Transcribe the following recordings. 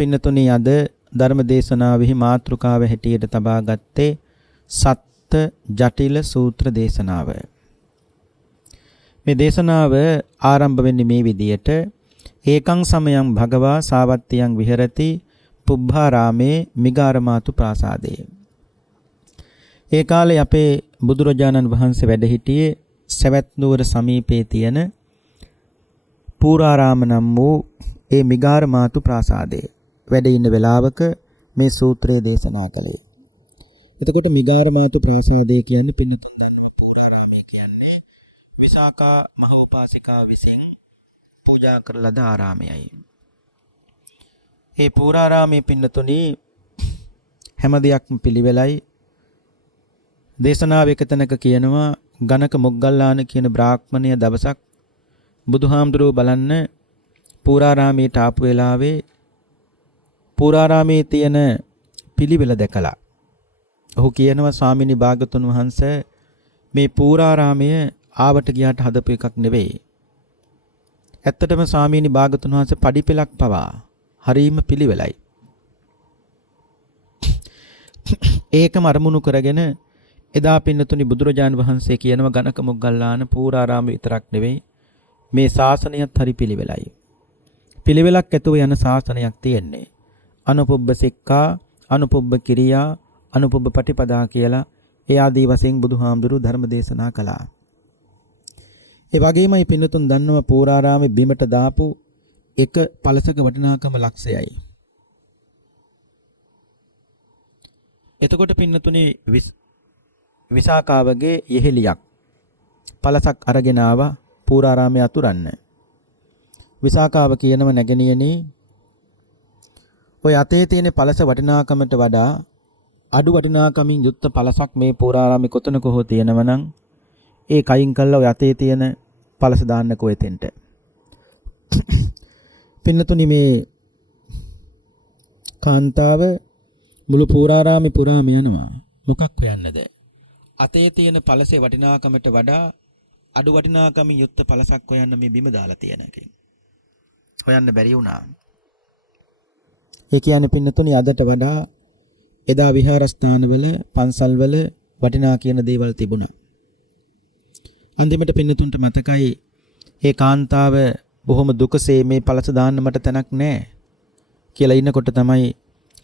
පින්නතුනි අද ධර්ම දේශනාවෙහි මාතෘකාව හැටියට තබා ගත්තේ සත්ත ජටිල සූත්‍ර දේශනාව. මේ දේශනාව ආරම්භ වෙන්නේ මේ විදියට. ඒකං සමයං භගවා සාවත්තියං විහෙරති පුබ්බාරාමේ මිගාරමාතු ප්‍රාසාදේ. ඒ කාලේ අපේ බුදුරජාණන් වහන්සේ වැඩ සිටියේ සවැත් නුවර සමීපයේ තියෙන පූරාරාම නම් වූ ඒ මිගාරමාතු ප්‍රාසාදයේ වැඩ ඉන්න වෙලාවක මේ සූත්‍රය දේශනා කළේ. එතකොට මිගාරමාතු ප්‍රාසාදය කියන්නේ පින්නතුන් දන්නවා පූරාරාමයේ කියන්නේ විසාකා මහෝපාසිකා විසින් පූජා කරන ලද ආරාමයයි. මේ පූරාරාමයේ පින්නතුනි හැම දෙයක්ම පිළිවෙලයි. දේශනාව එක තැනක කියනවා ගණක මොග්ගල්ලාන කියන බ්‍රාහ්මණය දවසක් බුදුහාමුදුරුවෝ බලන්න පූරාරාමයට ආපු වෙලාවේ පූරාරාමයේ තියෙන පිළිවෙල දැකලා ඔහු කියනවා ස්වාමීනි භාගතුන් වහන්සේ මේ පූරාරාමය ආවට ගියාට හදපු එකක් නෙවෙයි. ඇත්තටම ස්වාමීනි භාගතුන් වහන්සේ පඩිපෙලක් පවා හරීම පිළිවෙලයි. ඒකම අරමුණු කරගෙන එදා පින්නතුනි බුදුරජාන් වහන්සේ කියනවා ගණක මොග්ගල්ලාන පූරාරාමය විතරක් නෙවෙයි මේ ශාසනයත් හරි පිළිවෙලයි. පිළිවෙලක් ඇතුව යන ශාසනයක් තියෙන්නේ. අනුපුබ්බ සික්ඛා, අනුපුබ්බ කිරියා, අනුපුබ්බ පටිපදා කියලා ඒ ආදී වශයෙන් බුදුහාමුදුරුවෝ ධර්ම දේශනා කළා. ඒ වගේමයි පින්නතුන් දන්නවා පූරාරාමේ බිමට දාපු එක පළසක වටිනාකම ලක්ෂයයි. එතකොට පින්නතුනි විසාකාවගේ යෙහෙලියක් පළසක් අරගෙන ආවා පූරාරාමයේ අතුරන්න. විසාකාව කියනව නැගණියනි ඔය අතේ තියෙන පළස වටිනාකමට වඩා අඩු වටිනාකමින් යුක්ත පළසක් මේ පූරාරාමේ කොතනක හෝ තියෙනවනම් ඒ කයින් කළා ඔය අතේ තියෙන පළස දාන්නකෝ එතෙන්ට. පින්නතුනි මේ කාන්තාව මුළු පූරාරාමේ පුරාම යනවා. මොකක් හොයන්නද? අතේ තියෙන පළසේ වටිනාකමට වඩා අඩු වටිනාකමින් යුක්ත පළසක් හොයන්න මේ බිම දාලා තියෙන එකෙන්. හොයන්න බැරි වුණා. ඒ කියන්නේ පින්නතුනි අදට වඩා එදා විහාරස්ථානවල පන්සල්වල වටිනා කියන දේවල් තිබුණා. අන්තිමට පින්නතුන්ට මතකයි ඒ කාන්තාව බොහොම දුකසේ මේ පළස දාන්න මට තැනක් නැහැ කියලා ඉන්නකොට තමයි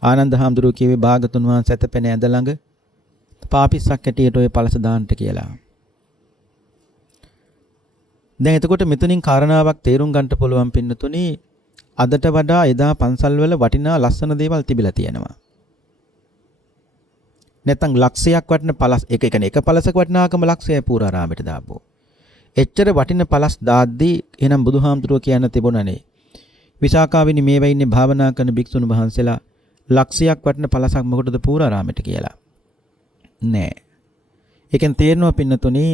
ආනන්ද හාමුදුරුවෝ කිව්වේ භාගතුන් වහන්සේ ඇතපෙන ඇඳ ළඟ පාපිස්සක් ඇටියට ඔය පළස දාන්නට කියලා. දැන් එතකොට මෙතනින් කාරණාවක් තේරුම් ගන්නට පුළුවන් පින්නතුනි අදට වඩා එදා පන්සල්වල වටිනා ලස්සන දේවල් තිබිලා තියෙනවා. නැත්තම් ලක්ෂයක් වටින පළස් එක පළසක වටිනාකම ලක්ෂයයි පූරාරාමයට දාපුවා. එච්චර වටින පළස් දාද්දී එහෙනම් බුදුහාමුදුරුවෝ කියන්න තිබුණනේ විසාකාවිනි මේවා ඉන්නේ භාවනා කරන භික්ෂුන් වහන්සේලා ලක්ෂයක් වටින පළසක් මොකටද පූරාරාමයට කියලා. නෑ. ඒකෙන් තේරෙනවා පින්නතුනි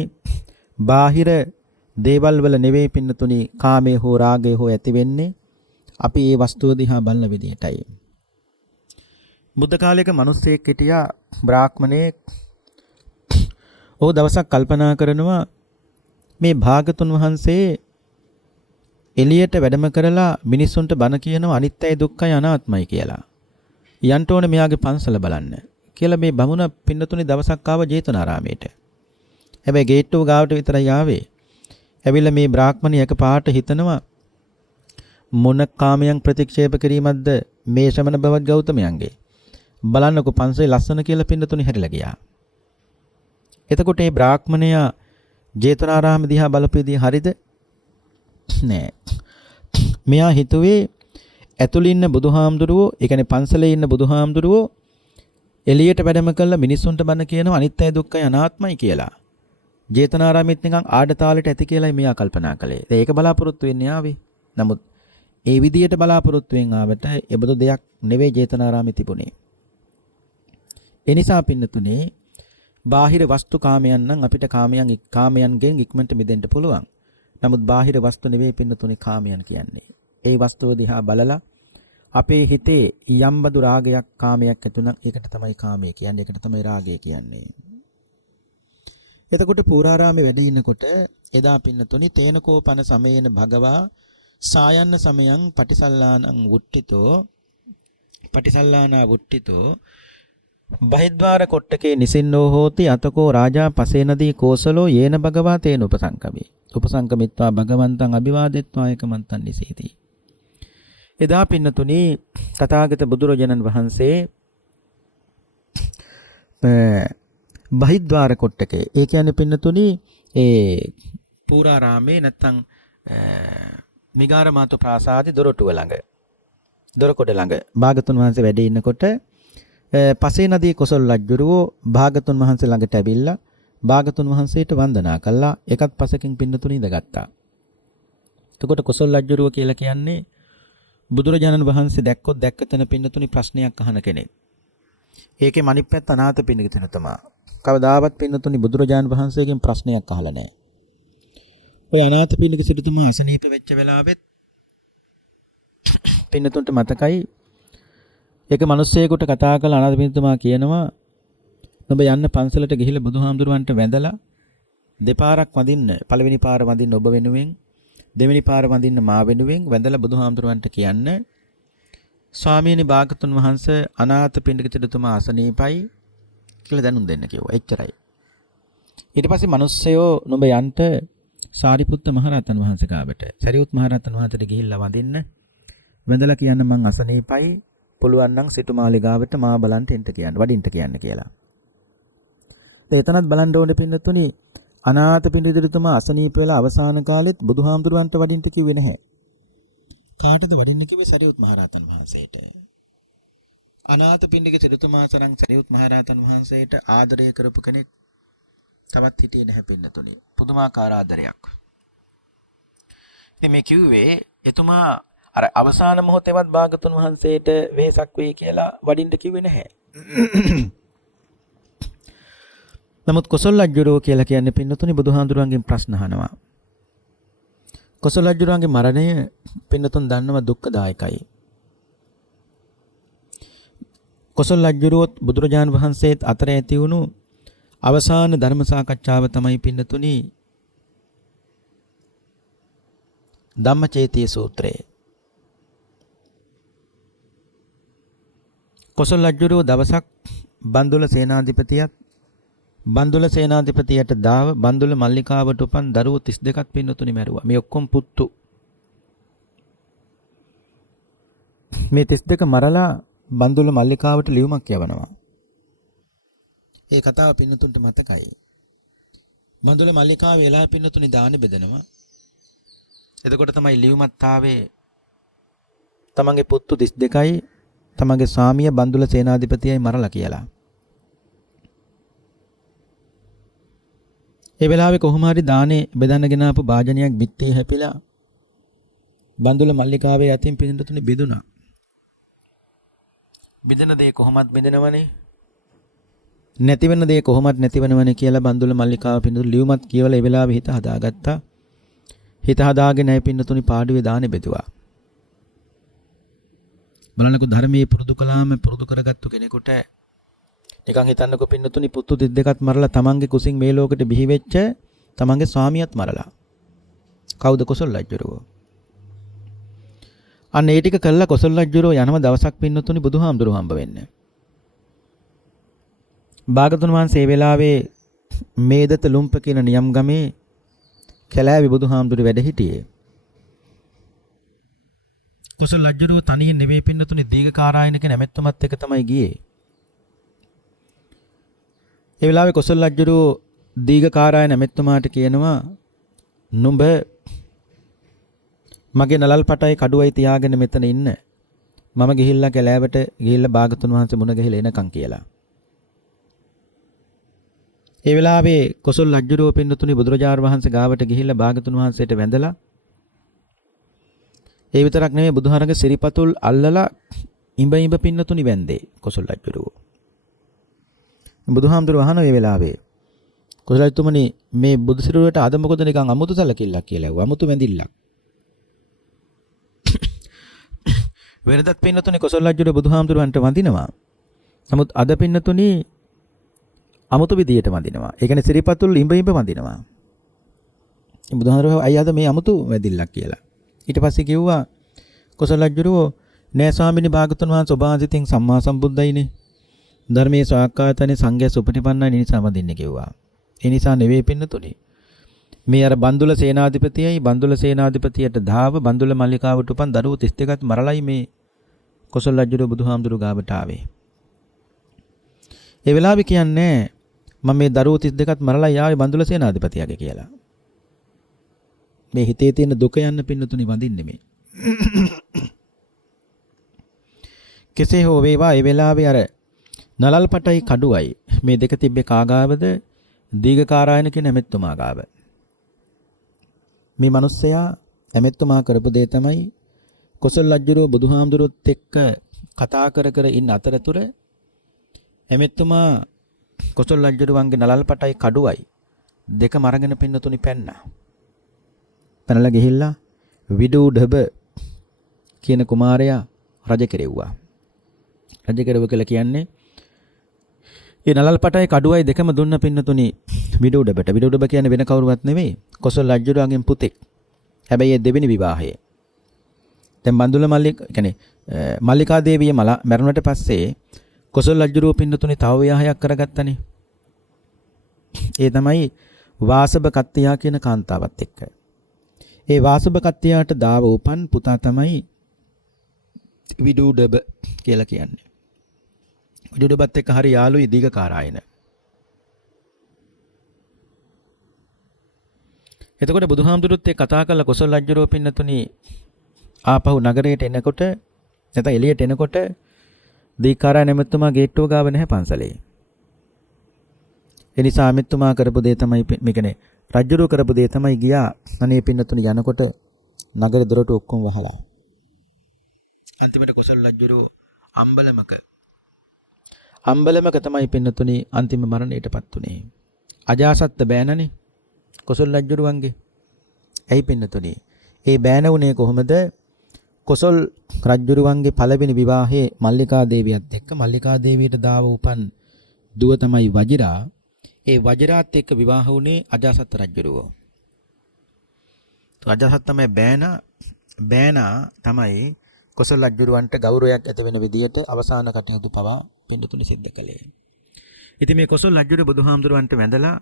බාහිර දේවල් වල නෙවෙයි පින්නතුනි කාමයේ හෝ රාගයේ හෝ ඇති වෙන්නේ අපි ඒ වස්තුව දිහා බලන විදිහටයි. බුද්ධ කාලයක මිනිස්සෙක් හිටියා බ්‍රාහ්මණයෙක්. ਉਹ දවසක් කල්පනා කරනවා මේ භාගතුන් වහන්සේ එළියට වැඩම කරලා මිනිස්සුන්ට බණ කියනවා අනිත්‍යයි දුක්ඛයි අනාත්මයි කියලා. යන්න ඕනේ මෙයාගේ පන්සල බලන්න කියලා මේ බමුණ පින්නතුනි දවසක් ආව ජේතවනාරාමයට. හැබැයි ගේට්ටුව ගාවට විතරයි ආවේ. ඇවිල්ලා මේ බ්‍රාහ්මණය එකපාරට හිතනවා මොන කාමයන් ප්‍රතික්ෂේප කිරීමක්ද මේ ශ්‍රමණ බවත් ගෞතමයන්ගේ. බලන්නකෝ පන්සලේ ලස්සන කියලා පින්නතුනි හැරිලා ගියා. එතකොට මේ බ්‍රාහ්මණයා ජේතවනාරාම දිහා බලපෙදී හරිද? නෑ. මෙයා හිතුවේ ඇතුළේ ඉන්න බුදුහාමුදුරුවෝ, ඒ කියන්නේ පන්සලේ ඉන්න බුදුහාමුදුරුවෝ එළියට වැඩම කළා මිනිස්සුන්ට බණ කියනවා අනිත්‍යයි දුක්ඛයි අනාත්මයි කියලා. ජේතවනාරාමෙත් නිකන් ආඩතාලෙට ඇති කියලායි මෙයා කල්පනා කළේ. ඒක බලාපොරොත්තු වෙන්නේ ආවේ. නමුත් ඒ විදියට බලාපොරොත්තු වෙන් ආවට ඒබඳු දෙයක් නෙවෙයි ජේතවනාරාමේ තිබුණේ. ඒ නිසා පින්නතුනේ බාහිර වස්තු කාමයන් නම් අපිට කාමයන්ගෙන් ඉක්මනට මිදෙන්න පුළුවන්. නමුත් බාහිර වස්තු නෙවෙයි පින්නතුනේ කාමයන් කියන්නේ. ඒ වස්තුව දිහා බලලා අපේ හිතේ යම්බදු රාගයක් කාමයක් ඇතුණක් ඒකට තමයි කාමය කියන්නේ. ඒකට තමයි රාගය කියන්නේ. එතකොට පූරාරාමේ වැඩ ඉන්නකොට එදා පින්නතුනි තේනකෝපන සමයේන භගවා සායන්න සමයං පටිසල්ලානං වුට්ටිතෝ පටිසල්ලානා වුට්ටිතෝ බහිද්වාර කොට්ටකේ නිසින්නෝ හෝති අතකෝ රාජා පසේනදී කෝසලෝ යේන භගවා තේන උපසංකමේ උපසංකමිත්වා භගවන්තං අභිවාදෙත්වා ඒකමන්තං නිසීති. එදා පින්නතුනි තථාගත බුදුරජාණන් වහන්සේ බහිද්වාර කොට්ටකේ ඒ කියන්නේ පින්නතුනි ඒ පූරාරාමේ නැත්තම් මිගාරමාතු ප්‍රාසාදේ දොරටුව ළඟ දොරකොඩ ළඟ භාගතුන් වහන්සේ වැඩ ඉන්නකොට පසේ නදී කොසල් රජුරෝ භාගතුන් වහන්සේ ළඟට ඇවිල්ලා භාගතුන් වහන්සේට වන්දනා කළා. එකත් පසකින් පින්නතුනි ඉඳගත්තා. එතකොට කොසල් රජුරෝ කියලා කියන්නේ බුදුරජාණන් වහන්සේ දැක්කොත් දැක්ක තැන පින්නතුනි ප්‍රශ්නයක් අහන කෙනෙක්. ඒකේ මනිත් පැත්ත අනාථ පින්නක තැන තමයි. කවදාවත් පින්නතුනි බුදුරජාණන් වහන්සේගෙන් ප්‍රශ්නයක් අහලා නැහැ. ඔය අනාථ පින්නක සිටුතුමා අසනීප වෙච්ච වෙලාවෙත් පින්නතුන්ට මතකයි ඒක මිනිස්සෙකුට කතා කළ අනාථ පින්නතුමා කියනවා ඔබ යන්න පන්සලට ගිහිල්ලා බුදුහාමුදුරුවන්ට වැඳලා දෙපාරක් වඳින්න පළවෙනි පාර වඳින්න ඔබ වෙනුවෙන් දෙවෙනි පාර වඳින්න මා වෙනුවෙන් වැඳලා බුදුහාමුදුරුවන්ට කියන්න ස්වාමීනි භාගතුන් වහන්සේ අනාථ පින්නක සිටුතුමා අසනීපයි කියලා දැනුම් දෙන්න කිව්වා. එච්චරයි. ඊට පස්සේ මිනිස්සයෝ නුඹ යන්න සාරිපුත්ත මහරහතන් වහන්සේ ගාවට සරියුත් මහරහතන් වහන්සේට ගිහිල්ලා වඳින්න වැඳලා කියන්න මං අසනීපයි පුළුවන් නම් සිටුමාලිගාවට මා බලන්න එන්න කියන්න වඩින්න කියන්න කියලා. එතනත් බලන්න ඕනේ පින්නතුනි අනාථ පින්ඩිතුමා අසනීප වෙලා අවසාන කාලෙත් බුදුහාමුදුරුවන්ට වඩින්න කිව්වේ නැහැ. කාටද වඩින්න කිව්වේ? සරියුත් මහරහතන් වහන්සේට. අනාථ පින්ඩික සිටුමා තරම් සරියුත් මහරහතන් වහන්සේට ආදරය කරපු කෙනෙක් තවත් හිටියේ නැහැ පින්නතුනි. පුදුමාකාර ආදරයක්. ඉතින් මේ කිව්වේ එතුමා අර අවසාන මොහොතේවත් භාගතුන් වහන්සේට වෙහසක් වෙයි කියලා වඩින්න කිව්වේ නැහැ. නමුත් කොසල් රජුරෝ කියලා කියන්නේ පින්නතුනි බුදුහාඳුරන්ගෙන් ප්‍රශ්න අහනවා. කොසල් රජුරන්ගේ මරණය පින්නතුන් දන්නව දුක්ඛදායකයි. කොසල් රජුරෝත් බුදුරජාණන් වහන්සේත් අතර ඇති වුණු අවසාන ධර්ම සාකච්ඡාව තමයි පින්නතුනි ධම්මචේතිය සූත්‍රය. කොසල් රජුරෝ දවසක් බන්දුල සේනාධිපතියට දාව බන්දුල මල්ලිකාවට උපන් දරුවෝ 32ක් පින්නතුනි මැරුවා. මේ ඔක්කොම පුත්තු. මේ 32 මරලා බන්දුල මල්ලිකාවට ලියුමක් යවනවා. ඒ කතාව පින්නතුන්ට මතකයි. බන්දුල මල්ලිකාව වෙලා පින්නතුනි දාන බෙදනවා. එතකොට තමයි ලියුමත් ආවේ තමන්ගේ පුත්තු 32යි තමන්ගේ ස්වාමිය බන්දුල සේනාධිපතියයි මරලා කියලා. ඒ වෙලාවේ කොහොම හරි දානේ බෙදන්නගෙන ආපු භාජනයක් බිත්තේ හැපිලා බන්දුල මල්ලිකාවේ යතින් පින්නතුනි බෙදුණා. බෙදෙන දේ කොහොමත් බෙදෙනවනේ. නැති වෙන දේ කොහොමත් නැතිවෙනවනේ කියලා බන්දුල මල්ලිකාව පින්නතුනි ලියුමත් කියවලා ඒ වෙලාවේ හිත හදාගත්තා. හිත හදාගෙන නැයි පින්නතුනි පාඩුවේ දානේ බෙදුවා. බලන්නකෝ ධර්මයේ පුරුදු කළාම පුරුදු කරගත්තු කෙනෙකුට නිකන් හිතන්නකෝ පින්නතුනි පුතු 32ක් මරලා තමන්ගේ කුසින් මේ ලෝකෙට බිහි වෙච්ච තමන්ගේ ස්වාමියාත් මරලා. කවුද? කොසල් රජුරෝ. අන්න ඒ ටික කළා කොසල් රජුරෝ යනම දවසක් පින්නතුනි බුදුහාමුදුරුවෝ හම්බ වෙන්න. භාගතුන් වහන්සේ වෙලාවේ මේදත ලුම්ප කියන නියම් ගමේ කැලෑවි බුදුහාමුදුරුවෝ වැඩ හිටියේ. කොසල් රජුරෝ තනියෙන් නෙවෙයි පින්නතුනි දීඝකාරායනක නැමැත්තුමත් එක තමයි ගියේ. ඒ වෙලාවේ කොසල් රජුරෝ දීඝකාරායන නැමැත්තුමාට කියනවා නුඹ මගේ නලල් පටයි කඩුවයි තියාගෙන මෙතන ඉන්න. මම ගිහිල්ලා කැලෑවට ගිහිල්ලා භාගතුන් වහන්සේ මුණ ගැහිලා එනකන් කියලා. ඒ වෙලාවේ කොසල් රජුරෝ පින්නතුනි බුදුරජාණන් වහන්සේ ගාවට ගිහිල්ලා භාගතුන් වහන්සේට වැඳලා ඒ විතරක් නෙමෙයි බුදුහාරගේ සිරිපතුල් අල්ලලා ඉඹ පින්නතුනි වැන්දේ කොසල් රජුරෝ. බුදුහාමුදුරුවෝ අහන මේ වෙලාවේ කොසල් රජතුමනි මේ බුදු සිරුරට අද මොකද නිකන් අමුතු සැලකිල්ලක් කියලා ඇහුවා. අමුතු වැඳිල්ලක්. වෙනදත් පින්නතුනි කොසල් රජුරෝ බුදුහාමුදුරුවන්ට වඳිනවා. නමුත් අද පින්නතුනි අමුතු විදියට වඳිනවා. ඒ කියන්නේ සිරිපතුල් ඉඹ වඳිනවා. බුදුහාමුදුරුවෝ අයියාද මේ අමුතු වැඳිල්ලක් කියලා. ඊට පස්සේ කිව්වා කොසල් රජුරෝ නෑ ස්වාමිනී භාගතුන් වහන්සේ ඔබ වහන්සේටින් සම්මා සම්බුද්දයිනේ. ධර්මයේ සාක්කාතනේ සංඝයා සුපටිපන්නයි නිසා වදින්නේ කිව්වා. ඒ නිසා නෙවෙයි පින්නතුනි. මේ අර බන්දුල සේනාධිපතියයි බන්දුල සේනාධිපතියට ධාව බන්දුල මල්ලිකාවට උපන් දරුවෝ 32ක් මරලයි මේ කොසල් රජුගේ බුදුහාමුදුරු ගාවට ආවේ. ඒ වෙලාවේ කියන්නේ මම මේ දරුවෝ 32ක් මරලයි ආවේ බන්දුල සේනාධිපතියගේ කියලා. මේ හිතේ තියෙන දුක යන්න පින්නතුනි වඳින්නේ මේ. කෙසේ හෝ වේවා ඒ වෙලාවේ අර නලල්පටයි කඩුවයි මේ දෙක තිබ්බේ කාගාවද දීඝකාරායන කියන ඇමෙත්තුමා ගාව. මේ මිනිස්සයා ඇමෙත්තුමා කරපු දේ තමයි කොසල් රජුරෝ බුදුහාමුදුරුවොත් එක්ක කතා කර කර ඉන්න අතරතුර ඇමෙත්තුමා කොසල් රජුරුවන්ගේ නලල්පටයි කඩුවයි දෙක මරගෙන පින්නතුනි පැන්නා. පැනලා ගිහිල්ලා විදුඩබ කියන කුමාරයා රජ කෙරෙව්වා. රජ කෙරෙව කියලා කියන්නේ ඒ නලල්පටයි කඩුවයි දෙකම දුන්න පින්නතුනි විදුඩබට. විදුඩබ කියන්නේ වෙන කවුරුවත් නෙවෙයි කොසල් රජුරුවන්ගෙන් පුතෙක්. හැබැයි ඒ දෙවෙනි විවාහයේ. දැන් බන්දුල කියන්නේ මල්ලිකා දේවිය මැරුණට පස්සේ කොසල් රජුරුව පින්නතුනි තව විවාහයක් කරගත්තනේ. ඒ තමයි වාසබ කත්තියා කියන කාන්තාවත් එක්ක. ඒ වාසබ කත්තියාට දාව උපන් පුතා තමයි විදුඩබ කියලා කියන්නේ. විදුඩබත් එක්ක හරි යාළුයි දීඝකාරායන. එතකොට බුදුහාමුදුරුත් එක්ක කතා කරලා කොසල් රජුරුව පින්නතුනි ආපහු නගරයට එනකොට නැත්නම් එළියට එනකොට දීඝකාරායන එමෙතුමා ගේට්ටුව ගාව නැහැ පන්සලේ. ඒ නිසා එමෙතුමා කරපු දේ තමයි මේ කියන්නේ රජුරුව කරපු දේ තමයි ගියා අනේ පින්නතුනි යනකොට නගර දොරට ඔක්කොම වහලා. අන්තිමට කොසල් රජුරුව අම්බලමක තමයි පින්නතුනි අන්තිම මරණයටපත් උනේ. අජාසත් බෑනනේ කොසල් රජුරුවන්ගේ. ඇයි පින්නතුනි? ඒ බෑන උනේ කොහොමද? කොසල් රජුරුවන්ගේ පළවෙනි විවාහයේ මල්ලිකා දේවියත් එක්ක මල්ලිකා දේවියට දාව උපන් දුව තමයි වජිරා. ඒ වජිරාත් එක්ක විවාහ වුණේ අජාසත් රජුරුවෝ. අජාසත් තමයි බෑනා තමයි කොසල් රජුරුවන්ට ගෞරවයක් ඇති වෙන විදියට අවසාන කටයුතු පවා පින්නතුනි සිද්ධ කළේ. ඉතින් මේ කොසල් රජුරු බුදුහාමුදුරුවන්ට වැඳලා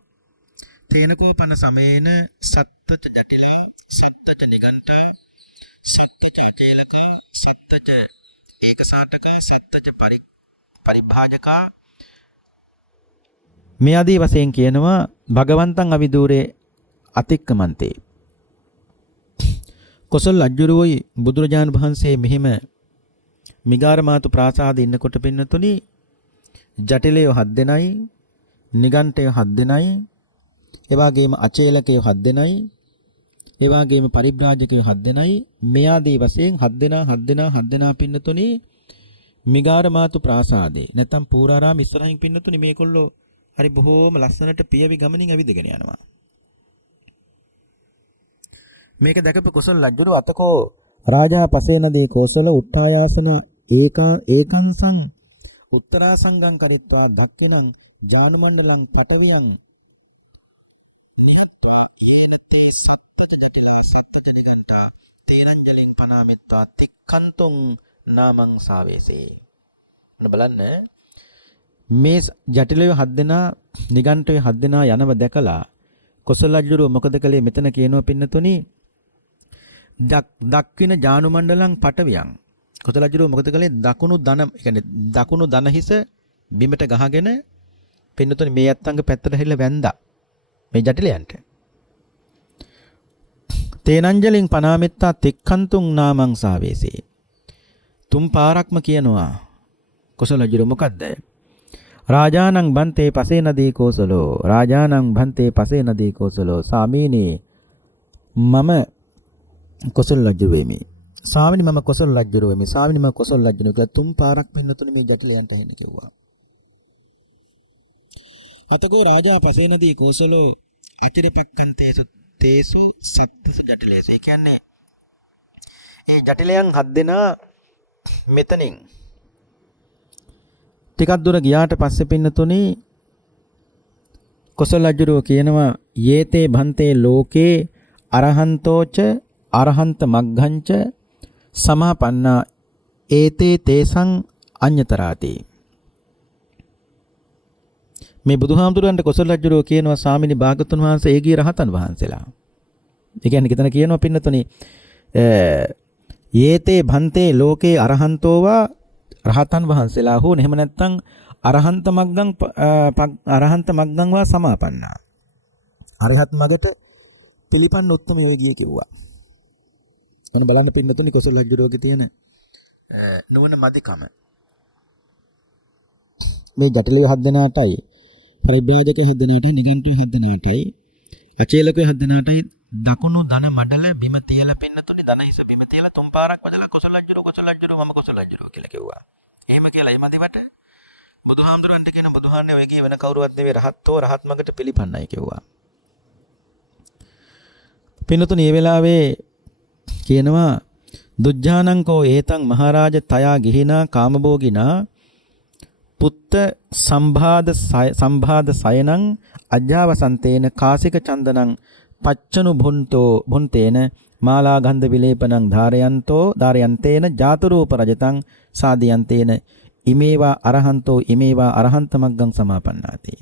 තේනකෝපන සමයේන සත්තච ජටිලා සත්තච නිගණ්ඨා සත්තච අචේලකා සත්තච ඒකසාටකා සත්තච පරිභාජකා මේ ආදී වශයෙන් කියනවා භගවන්තං අවිදූරේ අතික්කමන්තේ. කොසල් රජුරුවෝයි බුදුරජාණන් වහන්සේ මෙහිම මිගාරමාතු ප්‍රාසාදේ ඉන්නකොට පින්නතුනි ජටිලය 7 දෙනයි නිගණ්ඨය 7 දෙනයි ඒ වගේම අචේලකය 7 දෙනයි ඒ වගේම පරිබ්‍රාජකය 7 දෙනයි මේ ආදී වශයෙන් 7 දෙනා පින්නතුනි මිගාරමාතු ප්‍රාසාදේ නැත්නම් පූරාරාම ඉස්සරහින් පින්නතුනි මේකොල්ලෝ හරි බොහෝම ලස්සනට පියවි ගමනින් ඇවිදගෙන යනවා. මේක දැකපු කොසල් රජුරු අතකෝ රාජා පසේනදී කෝසල උත්තායාසන ඒකංසං උත්තරාසංගං කරිත්වා දක්ඛිනං ජානමණ්ඩලං පටවියං නියත්වා යේනතේ සත්තච ජටිලා සත්තච නිගණ්ඨා තේරංජලින් පනාමෙත්වා තික්ඛන්තුං නාමං සාවේසේ. බලන්න මේ ජටිලය 7 දෙනා නිගණ්ඨය 7 දෙනා යනව දැකලා කොසල් රජුරු මොකද කළේ? මෙතන කියනවා පින්නතුනි දක්වින ජානු මණ්ඩලං පටවියං. කොසල් රජුරු මොකද කළේ? දකුණු දන හිස බිමට ගහගෙන පින්නතුනි මේ අත්තංග පැත්තට හැරිලා වැන්දා මේ ජටිලයන්ට. තේනංජලින් පනාමෙත්තා තික්ඛන්තුං නාමං සාවේසේ. තුන් පාරක්ම කියනවා කොසල් රජුරු මොකද්ද? රාජානං බන්තේ පසේ නදී කෝසලෝ රාජානං බන්තේ පසේ නදී කෝසලෝ සාමීනි මම කොසල් රජු වෙමි. ස්වාමිනී මම කොසල් රජු වෙමි. ස්වාමිනී මම කොසල් රජු කියලා තුන් පාරක් පෙන්නතුනේ මේ ජටිලයන්ට එහෙම කිව්වා. අතකෝ රාජා පසේ නදී කෝසලෝ අචිරිපක්ඛන්තේසු තේසු සත්තස ජටිලේසු. ඒ කියන්නේ ඒ ජටිලයන් 7 දෙනා මෙතනින් ටිකක් දුර ගියාට පස්සේ පින්නතුනි කොසල් රජුරෝ කියනවා යේතේ භන්තේ ලෝකේ අරහන්තෝච අරහන්ත මග්ගංච සමාපන්නා ඒතේ තේසං අඤ්‍යතරාති. මේ බුදුහාමුදුරන්ට කොසල් රජුරෝ කියනවා ස්වාමිනී භාගතුන් වහන්සේ ඒගී රහතන් වහන්සේලා. ඒ කියන්නේ කිතන කියනවා පින්නතුනි යේතේ භන්තේ ලෝකේ අරහන්තෝවා රහතන් වහන්සේලා හෝ එහෙම නැත්නම් අරහන්ත මග්ගං වා සමාපන්නා. අරහත් මගට පිළිපන්න උත්තමයෝ ගියේ කිව්වා. මොන බලන්න පින්නතුනි කොසල් රජුරෝගේ තියෙන නුවණ මදිකම. මේ ජටලිය හදනාටයි පරිබ්‍රාජක හදනාටයි නිගන්ඨය හදනාටයි අචේලක හදනාටයි දකුණු ධන මඩල බිම තියලා පින්නතුනි ධන හිස බිම තියලා තුන් පාරක් වදලා කොසල් රජුරෝ මම කොසල් රජුරෝ කියලා කිව්වා. එහෙම කියලා එහෙම දෙවට බුදුහාමුදුරන්ට කියන බුදුහාන්නේ ඔය කිය වෙන කවුරුවත් නෙවෙයි රහත්ෝ රහත් මගට පිළිපන්නයි කිව්වා. පින්නතුනි මේ වෙලාවේ කියනවා දුජ්ජානංකෝ ඒතං මහරජ තයා ගිහිනා කාමභෝගිනා පුත්ත සම්භාද සයනං අජ්ජාවසන්තේන කාසික චන්දනං පච්චනු භුන්තේන මාලා ගන්ධ විලේපනං ධාරයන්තේන ජාතරූප රජතං සාදියන්තේන ඉමේවා අරහන්තෝ ඉමේවා අරහන්ත මග්ගං සමාපන්නාති.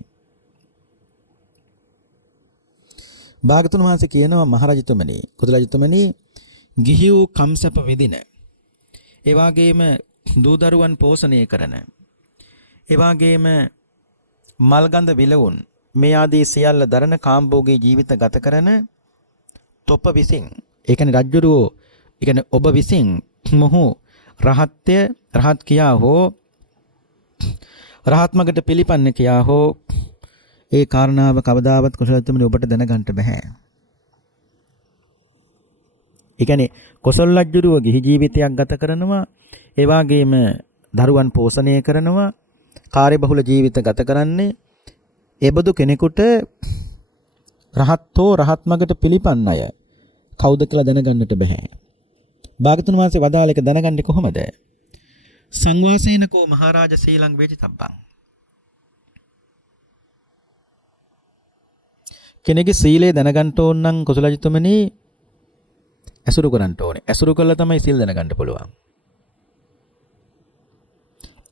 භාගතුන් වහන්සේ කියනවා මහරජතුමනි කුදලජතුමනි ගිහි වූ කම්සප විදින ඒ වගේම දූ දරුවන් පෝෂණය කරන ඒ වගේම මල්ගඳ විලවුන් මේ ආදී සියල්ල දරන කාම්භෝගී ජීවිත ගත කරන තොප විසින් ඒ කියන්නේ රජ්ජුරුවෝ ඒ කියන්නේ ඔබ විසින් මොහු රහත් කියා හෝ රහත් මගට පිළිපන්නේ කියා හෝ ඒ කාරණාව කවදාවත් කොසල්තුමනි ඔබට දැනගන්න බෑ. ඒ කියන්නේ කොසල් රජ්ජුරුව ගිහි ජීවිතයක් ගත කරනවා ඒ වගේම දරුවන් පෝෂණය කරනවා කාර්යබහුල ජීවිත ගත කරන්නේ එබඳු කෙනෙකුට රහත්ෝ රහත් මගට පිළිපන්න අය කවුද කියලා දැනගන්නට බෑ. භාගතුන් වහන්සේ වදාළ එක දැනගන්නේ කොහොමද? සංවාසේනකෝ මහරජ සීලං වේජිතබ්බං. කෙනෙකුගේ සීලය දැනගන්න ඕන නම් කොසල් රජතුමනි ඇසුරු කරන්න ඕනේ. ඇසුරු කළා තමයි සීල් දැනගන්න පුළුවන්.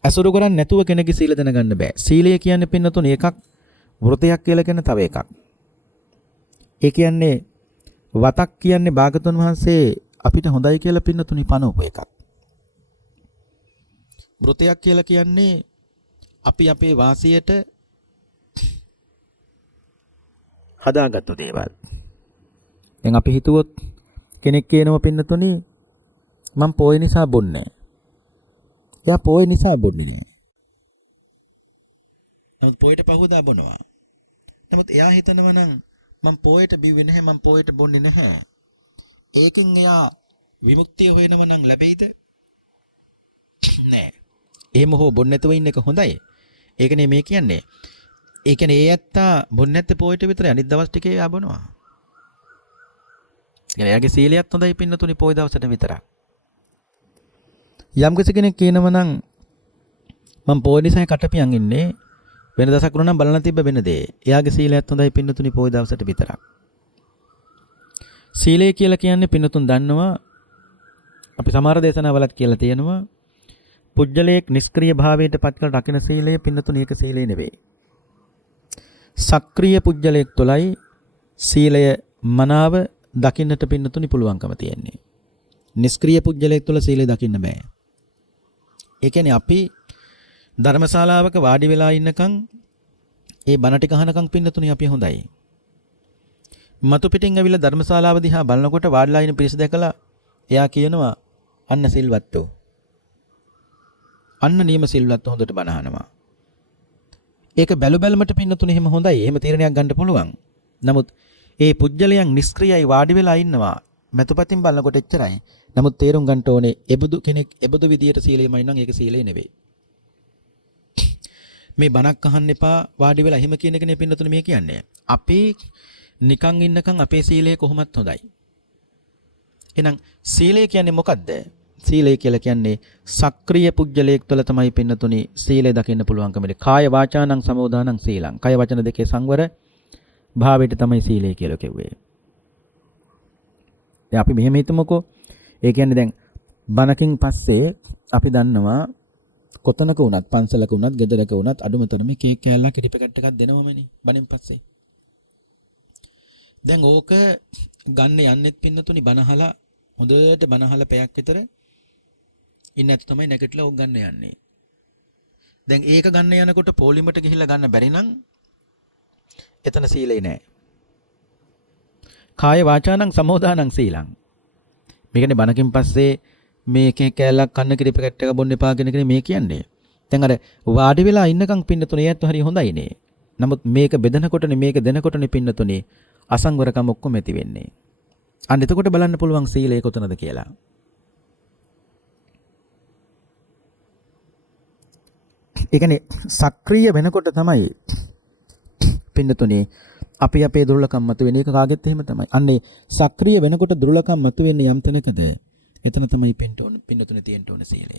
ඇසුරු කරන්නේ නැතුව කෙනෙකුගේ සීල දැනගන්න බෑ. සීලය කියන්නේ පින්නතුනේ එකක්, වෘතයක් කියලා කියන්නේ තව එකක්. ඒ කියන්නේ වතක් කියන්නේ භාගතුන් වහන්සේ අපිට හොඳයි කියලා පින්නතුනි පනවපු එකක්. වෘතයක් කියලා කියන්නේ අපි අපේ වාසියට හදාගත්තු දේවල්. දැන් අපි හිතුවොත් කෙනෙක් කියනවා පින්නතුනි මම පොය නිසා බොන්නේ. එයා පොය නිසා බොන්නේ නෑ. නමුත් පොයට පහුවදා බොනවා. නමුත් එයා හිතනවා නම් මම පොයට බිව්වේ නැහැ මම පොයට බොන්නේ නැහැ. ඒකෙන් එයා විමුක්තිය හොයනව නම් ලැබෙයිද? නෑ. එහෙම හෝ බොන්නේ නැතුව ඉන්න එක හොඳයි. ඒකනේ මේ කියන්නේ. ඒ කියන්නේ ඒ ඇත්තා බොන්නේ නැත්තේ පොයට විතරයි අනිත් දවස් ටිකේ එයා බොනවා. එයාගේ සීලයත් හොඳයි පින්නතුනි පොය දවසට විතරක්. යම් කෙනෙක් කියනවා නම් මම පොය නිසා කටපියන් ඉන්නේ වෙන දවසක් වුණා නම් බලන්න තිබ්බ වෙන දේ. එයාගේ සීලයත් හොඳයි පින්නතුනි පොය දවසට විතරක්. සීලය කියලා කියන්නේ පින්නතුන් දන්නවා අපි සමහර දේශනාවලත් කියලා තියෙනවා පුජ්‍යලයක් නිෂ්ක්‍රීය භාවයට පත් කර රකින්න සීලය පින්නතුනි ඒක සීලය නෙවෙයි. සක්‍රීය පුජ්‍යලයක් තුලයි සීලය මනාව දකින්නට පින්නතුනි පුළුවන්කම තියෙන්නේ. නිෂ්ක්‍රීය පුජ්‍යලයක් තුල සීලය දකින්න බෑ. ඒ කියන්නේ අපි ධර්මශාලාවක වාඩි වෙලා ඉන්නකම් ඒ බණ ටික අහනකම් පින්නතුනි අපි හොඳයි. මතු පිටින් ඇවිල්ලා ධර්මශාලාව දිහා බලනකොට වාඩිලා ඉන්න පිරිස දැකලා එයා කියනවා අන්න සිල්වත්තු. අන්න නියම සිල්වත්තු හොඳට බණ අහනවා. ඒක බැලු බැලමට පින්නතුනි එහෙම හොඳයි. එහෙම තීරණයක් ගන්න පුළුවන්. නමුත් ඒ පුජ්‍යලයන් නිෂ්ක්‍රීයයි වාඩි වෙලා ඉන්නවා. මෙතුපතින් බලනකොට එච්චරයි. නමුත් තේරුම් ගන්න ඕනේ එබඳු කෙනෙක් එබඳු විදියට සීලෙමයි නම් ඒක සීලෙ නෙවෙයි. මේ බණක් අහන්න එපා වාඩි වෙලා එහෙම කියන එකනේ පින්නතුනේ මේ කියන්නේ. අපි නිකන් ඉන්නකම් අපේ සීලය කොහොමත් හොඳයි. එහෙනම් සීලය කියන්නේ මොකද්ද? සීලය කියලා කියන්නේ සක්‍රීය පුජ්‍යලයක් තුළ තමයි පින්නතුනේ සීලය දකින්න පුළුවන්කම ඉන්නේ. කාය වාචානං සමෝදානං සීලං. කය වචන දෙකේ සංවර භාවයට තමයි සීලය කියලා කිව්වේ. දැන් අපි මෙහෙම හිතමුකෝ. ඒ කියන්නේ දැන් බණකින් පස්සේ අපි දන්නවා කොතනක වුණත් පන්සලක වුණත් ගෙදරක වුණත් අඩුමතරම කේක් කෑල්ලක් කිරි පැකට් එකක් දෙනවමනේ බණෙන් පස්සේ. දැන් ඕක ගන්න යන්නෙත් පින්නතුනි බණහලා හොඳට බණහලා පැයක් විතර ඉන්න ඇත්ත තමයි නැගිටලා ඕක ගන්න යන්නේ. දැන් ඒක ගන්න යනකොට පොලිමට ගිහිල්ලා ගන්න බැරි නම් එතන සීලේ නැහැ. කාය වාචානං සමෝදානං සීලං. මේකනේ බණකින් පස්සේ මේකේ කැලක් කන්න කිරි පැකට් එක බොන්න එපා කියන මේ කියන්නේ. දැන් අර වාඩි වෙලා ඉන්නකම් පින්නතුනේ ඒත් හරිය හොඳයිනේ. නමුත් මේක බෙදනකොටනේ මේක දෙනකොටනේ පින්නතුනේ අසංවරකම් ඔක්කොම ඇති වෙන්නේ. අන්න එතකොට බලන්න පුළුවන් සීලය කොතනද කියලා. ඒ කියන්නේ සක්‍රීය වෙනකොට තමයි පින්නතුනේ අපි අපේ දුර්ලකම් මතුවෙන එක කාගෙත් එහෙම තමයි. අන්නේ සක්‍රීය වෙනකොට දුර්ලකම් මතුවෙන්නේ යම් තැනකද එතන තමයි පින්නතුනේ තියෙන්න ඕන සීලය.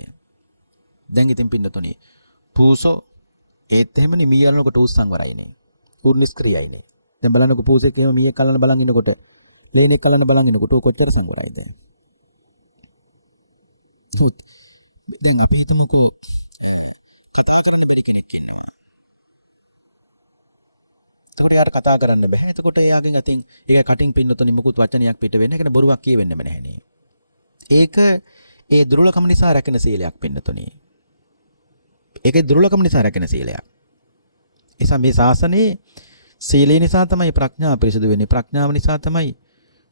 දැන් ඉතින් පින්නතුනේ පූසෝ ඒත් එහෙමනේ මී යනකොට උස්සංවරයිනේ. උර්නිස්ක්‍රියයිනේ. දැන් බලන්නකො පූසෙක් එහෙම මීයක් කලන බලන් ඉනකොට ලේනෙක් කලන බලන් ඉනකොට කොච්චර සංවරයිද? දැන් අපි හිතමුකෝ කතා කරන්න බැරි කෙනෙක් ඉන්නවා. එතකොට යාට කතා කරන්න බෑ. එතකොට එයාගෙන් අතින් ඒක කටින් පින්නතුනි මොකුත් වචනයක් පිට වෙන්නේ නැහැ. ඒක බොරුවක් කියවෙන්නෙම නැහැනේ. ඒක ඒ දුර්ලභකම නිසා රැකෙන සීලයක් පින්නතුනි. ඒකේ දුර්ලභකම නිසා රැකෙන සීලයක්. එසා මේ ශාසනයේ සීලය නිසා තමයි ප්‍රඥාව පිරිසුදු වෙන්නේ. ප්‍රඥාව නිසා තමයි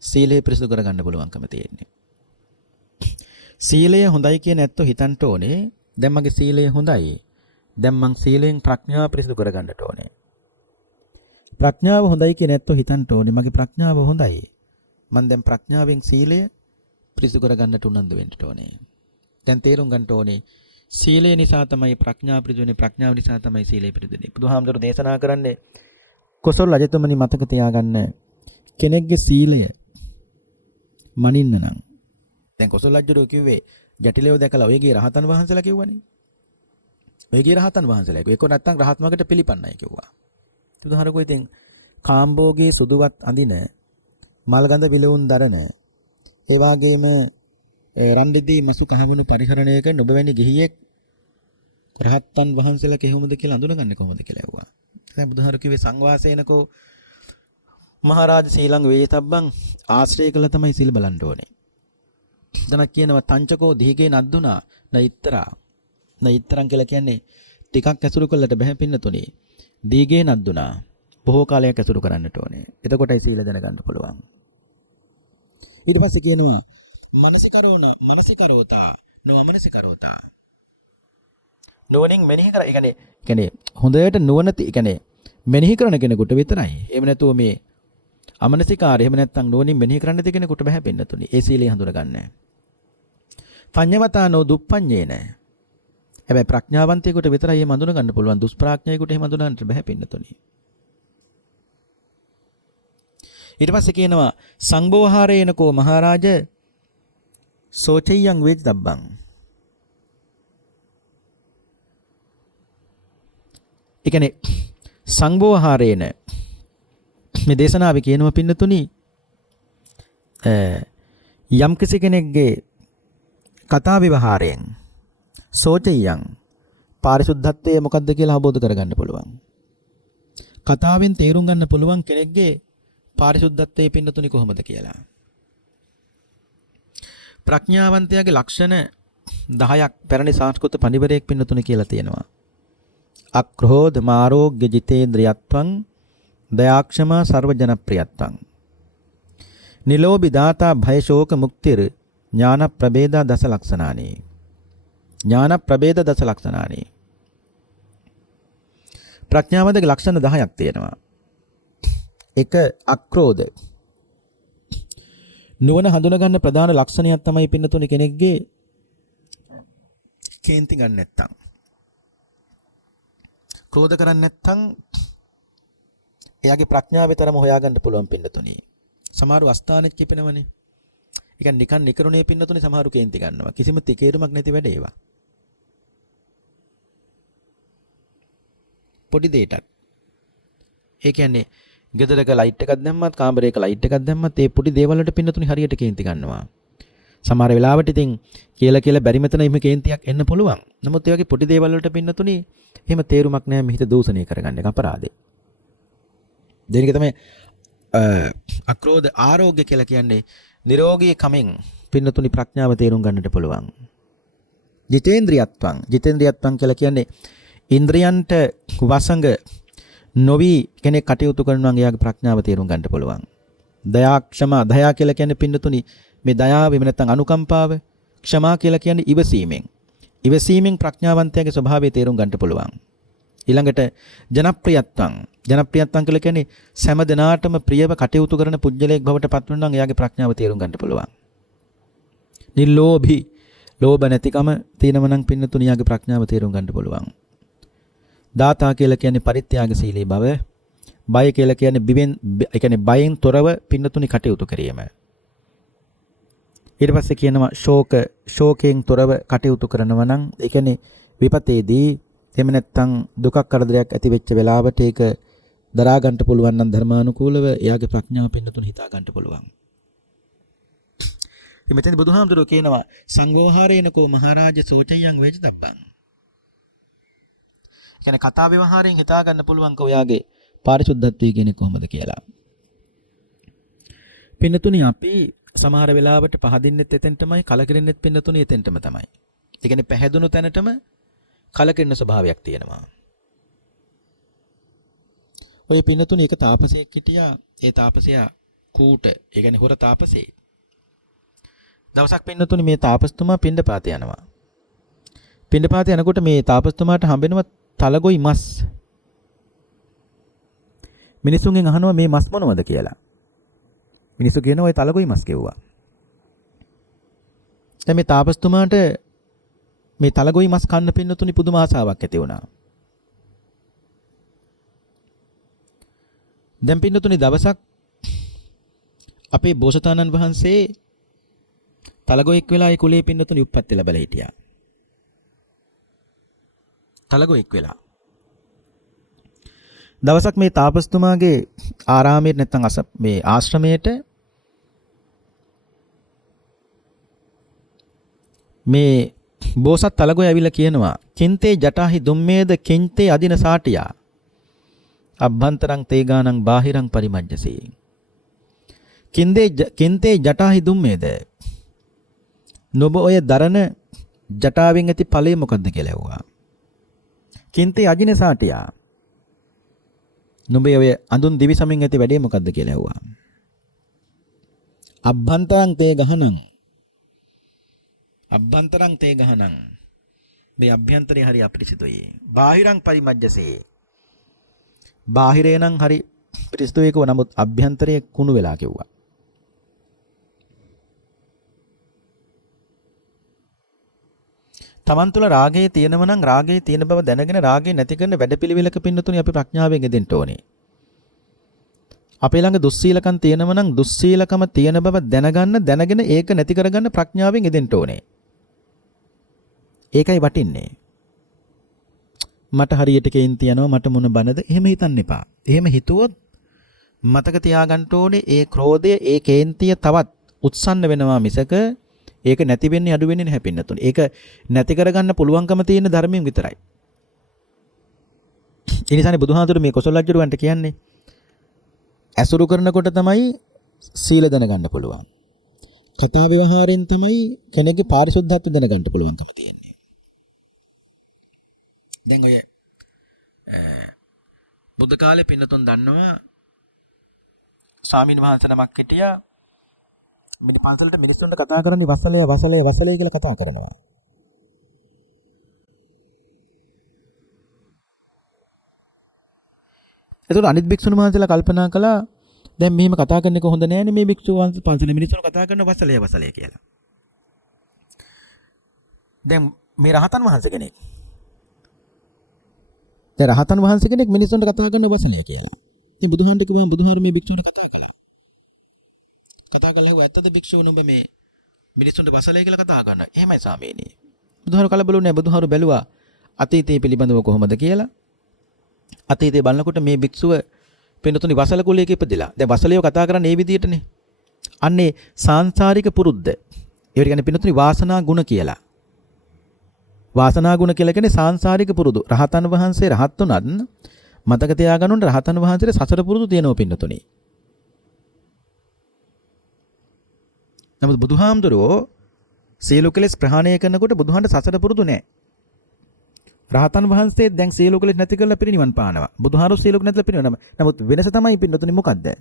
සීලය පිරිසුදු කරගන්න පුළුවන්කම තියෙන්නේ. සීලය හොඳයි කියන ඇත්තෝ හිතන්න ඕනේ. දැන් මගේ සීලය හොඳයි. දැන් මං සීලයෙන් ප්‍රඥාව පිරිසුදු කරගන්නට ඕනේ. ප්‍රඥාව හොඳයි කියන ඇත්තෝ හිතන්න ඕනේ මගේ ප්‍රඥාව හොඳයි. මං දැන් ප්‍රඥාවෙන් සීලය පිරිසුදු කරගන්නට උනන්දු වෙන්න ඕනේ. දැන් තේරුම් ගන්න ඕනේ සීලය නිසා තමයි ප්‍රඥාව පිරිසුදු වෙන්නේ. ප්‍රඥාව නිසා තමයි සීලය පිරිසුදු වෙන්නේ. බුදුහාමුදුරු දේශනා කරන්නේ කොසල් රජතුමනි මතක තියාගන්න කෙනෙක්ගේ සීලය මනින්න නම් දැන් කොසල් රජුරෝ කිව්වේ ජටිලයෝ දැකලා ඔයගේ රහතන් වහන්සේලා කිව්වනේ. ඔයගේ රහතන් වහන්සේලා කිව්වා. ඒක නැත්තම් රහත් මගට පිළිපන්නයි කිව්වා. බුදුහාරකෝ ඉතින් කාම්බෝගේ සුදුවත් අඳින මල්ගඳ විලවුන් දරන ඒ වගේම රන්දිදී මසු කහවණු පරිහරණය කරන ඔබ වැනි ගිහියෙක් රහතන් වහන්සේලා කෙහොමද කියලා අඳුනගන්නේ කොහොමද කියලා ඇහුවා. දැන් බුදුහාර කිව්වේ සංවාසේනකෝ මහරජ සීලං වේතබ්බං ආශ්‍රය කළ තමයි සීල් බලන්න ඕනේ. දැන් කියනවා තංචකෝ දීගේ නද්දුනා නයිත්තරා. නයිත්තරන් කියලා කියන්නේ ටිකක් ඇසුරු කළට බෑ පින්නතුනේ. දීගේ නද්දුනා බොහෝ කාලයක් ඇසුරු කරන්නට ඕනේ. එතකොටයි සීල දැනගන්න පුළුවන්. ඊට පස්සේ කියනවා මනසිකරෝතා නොමනසිකරෝතා. නුවණින් මෙනෙහි කර. ඒ කියන්නේ හොඳට නුවණ මෙනෙහි කරන කෙනෙකුට විතරයි. එහෙම නැතුව මේ අමනසිකාරය එහෙම නැත්නම් නුවණින් මෙනෙහි කරන්න දෙ කෙනෙකුට බෑ පින්නතුනි. ඒ සීලය හඳුනගන්න. පඤ්ඤවතානෝ දුප්පඤ්ඤේන. හැබැයි ප්‍රඥාවන්තයෙකුට විතරයි මේ හඳුන ගන්න පුළුවන්. දුෂ්ප්‍රඥයෙකුට එහෙම හඳුනන්නට බෑ පින්නතුනි. ඊට පස්සේ කියනවා සංඝෝහාරේනකෝ මහරජ සෝචයං වේදිතබ්බං. ඒ කියන්නේ සංඝෝහාරේන මේ දේශනාවේ කියනවා පින්නතුනි යම් කිසි කෙනෙක්ගේ කතා විවහාරයෙන් සෝචයං පාරිශුද්ධත්වය මොකක්ද කියලා අවබෝධ කරගන්න පුළුවන්. කතාවෙන් තේරුම් ගන්න පුළුවන් කෙනෙක්ගේ පාරිශුද්ධත්වයේ පින්නතුනි කොහොමද කියලා. ප්‍රඥාවන්තයාගේ ලක්ෂණ 10ක් පැරණි සංස්කෘත පඬිවරයෙක් පින්නතුනි කියලා තියෙනවා. අක්‍රෝධ මාරෝග්‍ය ජිතේන්ද්‍රියත්වං දයාක්ෂමා සර්වජනප්‍රියත්වං නිලෝභි දාතා භය ශෝක මුක්තිර ඥාන ප්‍රභේදා දස ලක්ෂණානි. ඥාන ප්‍රභේද දස ලක්ෂණානි. ප්‍රඥාවන්තගේ ලක්ෂණ 10ක් තියෙනවා. එක අක්‍රෝධ. නුවණ හඳුනා ගන්න ප්‍රධාන ලක්ෂණයක් තමයි පින්නතුනි කෙනෙක්ගේ කේන්ති ගන්න නැත්තම්. ක්‍රෝධ කරන්නේ නැත්තම් එයාගේ ප්‍රඥාවේ තරම හොයාගන්න පුළුවන් පින්නතුනි. සමහරව අස්ථානෙත් කිපෙනවනේ. ඒ කියන්නේ නිකන් නිකරුණේ පින්නතුනි සමහරු කේන්ති ගන්නවා. කිසිම තිකේරුමක් නැති වැඩ ඒවා. පොඩි දෙයටත්. ඒ කියන්නේ ගෙදරක ලයිට් එකක් දැම්මත් කාමරයක ලයිට් එකක් දැම්මත් ඒ පොඩි දේවල් වලට පින්නතුනි හරියට කේන්ති ගන්නවා. සමහර වෙලාවට ඉතින් කියලා බැරි මෙතන එහෙම කේන්තියක් එන්න පුළුවන්. නමුත් ඒ වගේ පොඩි දේවල් වලට පින්නතුනි එහෙම තේරුමක් නැහැ මේ හිත දූෂණය කරගන්න එක අපරාධේ. දෙනික තමයි අක්‍රෝධ ආරෝග්‍ය කියලා කියන්නේ නිරෝගී කමෙන් පින්නතුනි ප්‍රඥාව තේරුම් ගන්නට පුළුවන්. ජිතේන්ද්‍රියත්වං කියලා කියන්නේ ඉන්ද්‍රියන්ට වසඟ නොවි කෙනෙක් කටයුතු කරනවා නම් එයාගේ ප්‍රඥාව තේරුම් ගන්නට පුළුවන්. දයා කියලා කියන්නේ පින්නතුනි මේ දයාව එහෙම නැත්නම් අනුකම්පාව, ක්ෂමා කියලා කියන්නේ ඉවසීමෙන් ප්‍රඥාවන්තයාගේ ස්වභාවය තේරුම් ගන්නට පුළුවන්. ඊළඟට ජනප්‍රියත්වං කියලා කියන්නේ සෑම දිනාටම ප්‍රියව කටයුතු කරන පුජ්‍යලයක් බවට පත් වෙනවා නම් එයාගේ ප්‍රඥාව තේරුම් ගන්නට පුළුවන්. නිර්ලෝභී ලෝභ නැතිකම තියෙනම නම් පින්නතුණි යාගේ ප්‍රඥාව තේරුම් ගන්න පුළුවන්. දාතා කියලා කියන්නේ පරිත්‍යාගශීලී බව. බය කියලා කියන්නේ බයෙන් තොරව පින්නතුණි කටයුතු කිරීම. ඊට පස්සේ කියනවා ශෝකයෙන් තොරව කටයුතු කරනවා නම් ඒ කියන්නේ විපතේදී එහෙම නැත්නම් දුකක් කරදරයක් ඇති වෙච්ච වෙලාවට ඒක දරා ගන්න පුළුවන් නම් ධර්මානුකූලව එයාගේ ප්‍රඥාව පින්නතුණි හිතා ගන්න පුළුවන්. මෙතෙන්දී බුදුහාමුදුරුවෝ කියනවා සංවෝහාරේනකෝ මහරජ සෝචයන් වේජතබ්බං. කියන්නේ කතා ව්‍යවහාරයෙන් හිතා ගන්න පුළුවන්ක ඔයාගේ පාරිශුද්ධත්වය කියන්නේ කොහොමද කියලා. පින්නතුණි අපි සමහර වෙලාවට පහදින්නෙත් එතෙන්ටමයි කලකිරෙන්නෙත් පින්නතුණි එතෙන්ටම තමයි. ඒ කියන්නේ පැහැදුණු තැනටම කලකිරෙන ස්වභාවයක් තියෙනවා. ඔය පින්නතුණි එක තාපසයෙක් හිටියා. ඒ තාපසයා කූට, ඒ කියන්නේ හොර තාපසයෙක්. දවසක් පින්නතුනි මේ තාපස්තුමා පිණ්ඩපාත යනවා. පිණ්ඩපාත යනකොට මේ තාපස්තුමාට හම්බෙනවා තලගොයි මස්. මිනිසුන්ගෙන් අහනවා මේ මස් මොනවද කියලා. මිනිස්සු කියනවා ඔය තලගොයි මස් කෙව්වා. දැන් මේ තාපස්තුමාට මේ තලගොයි මස් කන්න පින්නතුනි පුදුම ආසාවක් ඇති වුණා. දැන් පින්නතුනි දවසක් අපේ බෝසතාණන් වහන්සේ තලගොයෙක් වෙලා ඒ කුලේ පින්නතුනි උප්පත්ති ලැබලා හිටියා. තලගොයෙක් වෙලා. දවසක් මේ තාපස්තුමාගේ ආරාමයේ නැත්නම් මේ ආශ්‍රමයේට මේ බෝසත් තලගොය ඇවිල්ලා කියනවා කින්තේ ජටාහි දුම්මේද කින්තේ අදින සාටියා අබ්බන්තරං තේගානං බාහිරං පරිමජ්ජසේ. කින්තේ ජටාහි දුම්මේද නොබ ඔය දරන ජටාවෙන් ඇති ඵලය මොකද්ද කියලා ඇහුවා. කින්තේ අජින සාටියා නොබේ ඔය අඳුන් දිවිසමින් ඇති වැඩේ මොකද්ද කියලා ඇහුවා. අබ්බන්තරං තේ ගහනං මේ අභ්‍යන්තරේ හරි අපිරිසිදුයි. බාහිරං පරිමජ්ජසේ බාහිරේ නම් හරි පිරිසිදුයි කව නමුත් අභ්‍යන්තරයේ කුණු වෙලා කිව්වා. තමන් තුළ රාගයේ තියෙනව නම් රාගයේ තියෙන බව දැනගෙන රාගය නැති කරන වැඩපිළිවෙලක පින්නතුනි අපි ප්‍රඥාවෙන් යෙදෙන්න ඕනේ. අපේ ළඟ දුස්සීලකම් තියෙනව නම් දුස්සීලකම තියෙන බව දැනගෙන ඒක නැති කරගන්න ප්‍රඥාවෙන් යෙදෙන්න ඕනේ. ඒකයි වටින්නේ. මට හරියට කේන්ති යනවා මට මොන බනද එහෙම හිතන්න එපා. එහෙම හිතුවොත් මතක තියාගන්න ඕනේ ඒ ක්‍රෝධය ඒ කේන්තිය තවත් උත්සන්න වෙනවා මිසක ඒක නැති වෙන්නේ අඩු වෙන්නේ නැහැ පින්නතුනි. ඒක නැති කරගන්න පුළුවන්කම තියෙන ධර්මයෙන් විතරයි. ඒ නිසානේ බුදුහාමුදුරු මේ කොසල් රජුරවන්ට කියන්නේ ඇසුරු කරනකොට තමයි සීල දැනගන්න පුළුවන්. කතා ව්‍යවහාරයෙන් තමයි කෙනෙක්ගේ පාරිශුද්ධත්වය දැනගන්න පුළුවන්කම තියෙන්නේ. දැන් ඔය බුද්ධ කාලේ පින්නතුන් දන්නවා ස්වාමීන් වහන්සේ නමක් හිටියා. මේ පන්සලට මිනිස්සුන්ට කතා කරන්නේ වසලේ කියලා කතා කරනවා. එතකොට අනිත් භික්ෂුන් වහන්සේලා කල්පනා කළා දැන් මෙහෙම කතා කරන එක හොඳ නෑනේ මේ භික්ෂුන් වහන්සේ පන්සලේ මිනිස්සුන්ට කතා කරන වසලේ කියලා. දැන් මේ රහතන් වහන්සේ කෙනෙක්. දැන් රහතන් වහන්සේ කෙනෙක් මිනිස්සුන්ට කතා කරන වසලේ කියලා. ඉතින් බුදුහාන්ට කිව්වම බුදුහාරු මේ භික්ෂුන්ට කතා කළා. කතා කළා ඇත්තද භික්ෂුන් ඔබ මේ මිනිස්සුන්ට වසලේ කියලා කතා කරනවා. එහෙමයි ස්වාමීනි. බුදුහාරු කලබලුනේ බුදුහාරු බැලුවා අතීතයේ පිළිබඳව කොහොමද කියලා. අතීතයේ බලනකොට මේ භික්ෂුව පින්නතුනි වසල කුලයක ඉපදිලා. දැන් වසලියව කතා කරන්නේ මේ විදිහටනේ. අන්නේ සාංශාරික පුරුද්ද. ඒවට කියන්නේ පින්නතුනි වාසනා ගුණ කියලා. වාසනා ගුණ කියලා කියන්නේ සාංශාරික පුරුදු. රහතන් වහන්සේ රහත් උනත් මතක තියාගන්න රහතන් වහන්සේට සසර පුරුදු තියෙනවා පින්නතුනි. නමුත් බුදුහාමුදුරුවෝ සියලු කෙලෙස් ප්‍රහාණය කරනකොට බුදුහන්ට සසර පුරුදු නැහැ. රහතන් වහන්සේ දැන් සියලු කෙලෙස් නැති කරලා පිරිනිවන් පානවා. බුදුහාරු සියලු කෙලෙස් නැතිලා පිරිනිවනවා. නමුත් වෙනස තමයි පින්නතුනි මොකද්ද?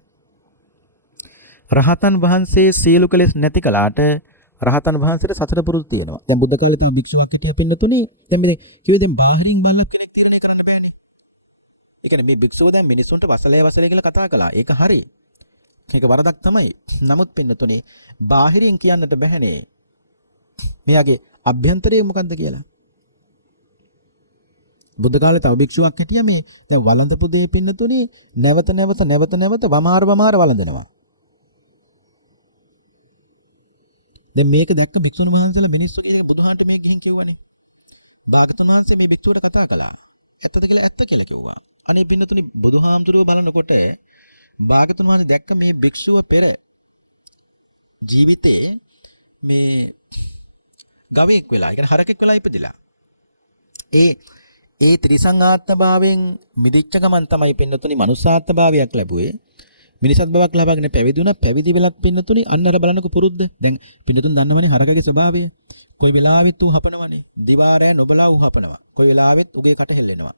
රහතන් වහන්සේ සියලු කෙලෙස් නැති කළාට රහතන් වහන්සේට සසර පුරුදු තියෙනවා. දැන් බුද්ධ කාලේ තමයි භික්ෂුවක් හිටියේ පින්නතුනි. දැන් මේ කිව්වේ දැන් බාහිරින් බලලා කෙනෙක් තීරණය කරන්න බෑනේ. ඒ කියන්නේ මේ භික්ෂුව දැන් මිනිස්සුන්ට වසලේ කියලා කතා කළා. ඒක හරි. ඒක වරදක් තමයි. නමුත් පින්නතුනි බාහිරින් කියන්නට බෑනේ. මෙයාගේ අභ්‍යන්තරය මොකද්ද කියලා. බුද්ධ කාලේ තව භික්ෂුවක් හිටියා මේ දැන් වළඳපු දේ පින්නතුනි නැවත වමාර වළඳනවා. දැන් මේක දැක්ක භික්ෂුන් වහන්සේලා මිනිස්සු කියලා බුදුහාන්ට මේ ගිහින් කිව්වනේ. භාගතුන් වහන්සේ මේ භික්ෂුවට කතා කළා. ඇත්තද කියලා ඇත්ත කියලා කිව්වා. අනේ පින්නතුනි බුදුහාමුදුරුව බලනකොට භාගතුන් වහන්සේ දැක්ක මේ භික්ෂුව පෙර ජීවිතේ මේ ගවයෙක් වෙලා, ඒ කියන්නේ හරකෙක් වෙලා ඉපදිලා. ඒ ත්‍රිසං ආත්මභාවයෙන් මිදිච්ච ගමන් තමයි පින්නතුනි මනුස්සාත්ම භාවයක් ලැබුවේ. මිනිසත් බවක් ලබාගෙන පැවිදි වුණා. පැවිදි වෙලත් පින්නතුනි අන්න අර බලන්නකො පුරුද්ද. දැන් පින්නතුන් දන්නවනේ හරකගේ ස්වභාවය. කොයි වෙලාවෙත් ඌ හපනවනේ. දිවාරය නොබලා ඌ හපනවා. කොයි වෙලාවෙත් උගේ කට හෙල්ලෙනවා.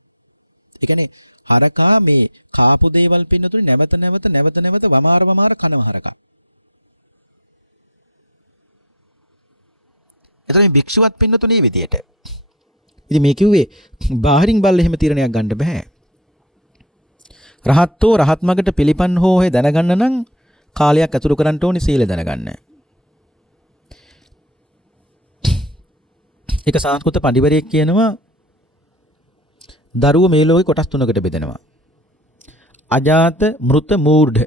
ඒ කියන්නේ හරකා මේ කාපු දේවල් පින්නතුනි නැවත වමාර කනවා හරකා. එතන මේ භික්ෂුවත් පින්නතුනි මේ විදියට. ඉතින් මේ කිව්වේ බාහිරින් බල්ල එහෙම තීරණයක් ගන්න බෑ. රහත්ෝ රහත් මගට පිළිපන් හෝ හේ දැනගන්න නම් කාලයක් ඇතුළු කරන්න ඕනේ සීල දැනගන්න. ඒක සංස්කෘත පඬිවරයෙක් කියනවා දරුවෝ මේ ලෝකේ කොටස් තුනකට බෙදෙනවා. අජාත මෘත මූර්ධ.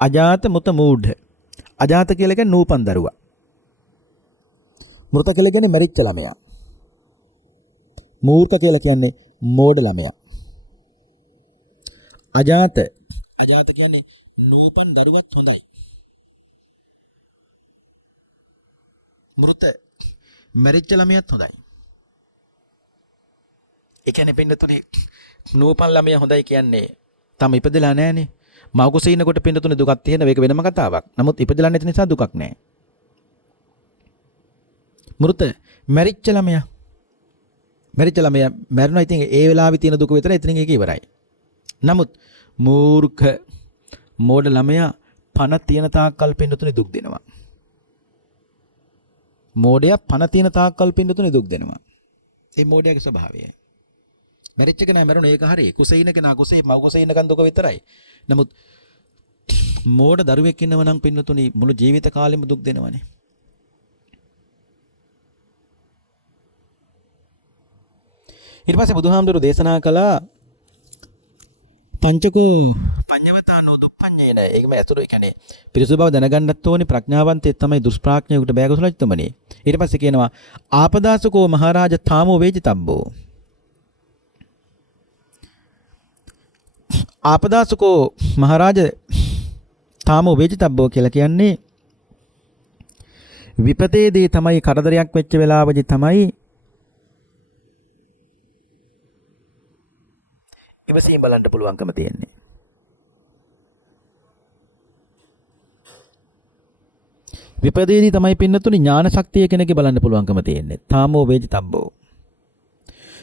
අජාත මෘත මූර්ධ. අජාත කියලා කියන්නේ නූපන් දරුවා. මෘත කියලා කියන්නේ මැරිච්ච ළමයා. මූර්ඛ කියලා කියන්නේ මෝඩ ළමයා. අජාත කියන්නේ නූපන් දරුවත් හොඳයි. මෘත මැරිච්ච ළමයාත් හොඳයි. ඒ කියන්නේ පින්නතුනි නූපන් ළමයා හොඳයි කියන්නේ තම ඉපදලා නැහනේ. මව කුසේ ඉන්නකොට පින්නතුනි දුකක් තියෙනවා. ඒක වෙනම කතාවක්. නමුත් ඉපදලා නැති නිසා දුකක් නැහැ. මෘත මැරිච්ච ළමයා මැරුණා. ඉතින් ඒ වෙලාවේ තියෙන දුක විතරයි. ඉතින් ඒක ඉවරයි. නමුත් මූර්ඛ මෝඩ ළමයා පණ තියෙන තාක්කල් පින්නතුනි දුක් දෙනවා. මෝඩයා පණ තියෙන තාක්කල් පින්නතුනි දුක් දෙනවා. ඒ මෝඩයාගේ ස්වභාවය. මැරිච්ච කෙනා මැරුණ ඒක හරියි. කුසේ ඉන්න කෙනා කුසේ මව කුසේ ඉන්නකන් දුක විතරයි. නමුත් මෝඩ දරුවෙක් ඉන්නව නම් පින්නතුනි මුළු ජීවිත කාලෙම දුක් දෙනවනේ. ඊට පස්සේ බුදුහාමුදුරුවෝ දේශනා කළා පංචකෝ පඤ්ඤවතානෝ දුප්පඤ්ඤේන. ඒකම ඇතුළු ඒ කියන්නේ පිරිසුදු බව දැනගන්නත් ඕනේ. ප්‍රඥාවන්තයෙක් තමයි දුෂ්ප්‍රඥයෙකුට බෑ කුසලච්චමනේ. ඊට පස්සේ කියනවා ආපදාසකෝ මහරජා තාමෝ වේජිතබ්බෝ. ආපදාසකෝ මහරජා තාමෝ වේජිතබ්බෝ කියලා කියන්නේ විපතේදී තමයි කරදරයක් වෙච්ච වෙලාවදී තමයි ඉවසීම බලන්න පුළුවන්කම තියෙන්නේ. විපදේදී තමයි පින්නතුනි ඥාන ශක්තිය කෙනෙක්ගේ බලන්න පුළුවන්කම තියෙන්නේ. තාමෝ වේජිතබ්බෝ.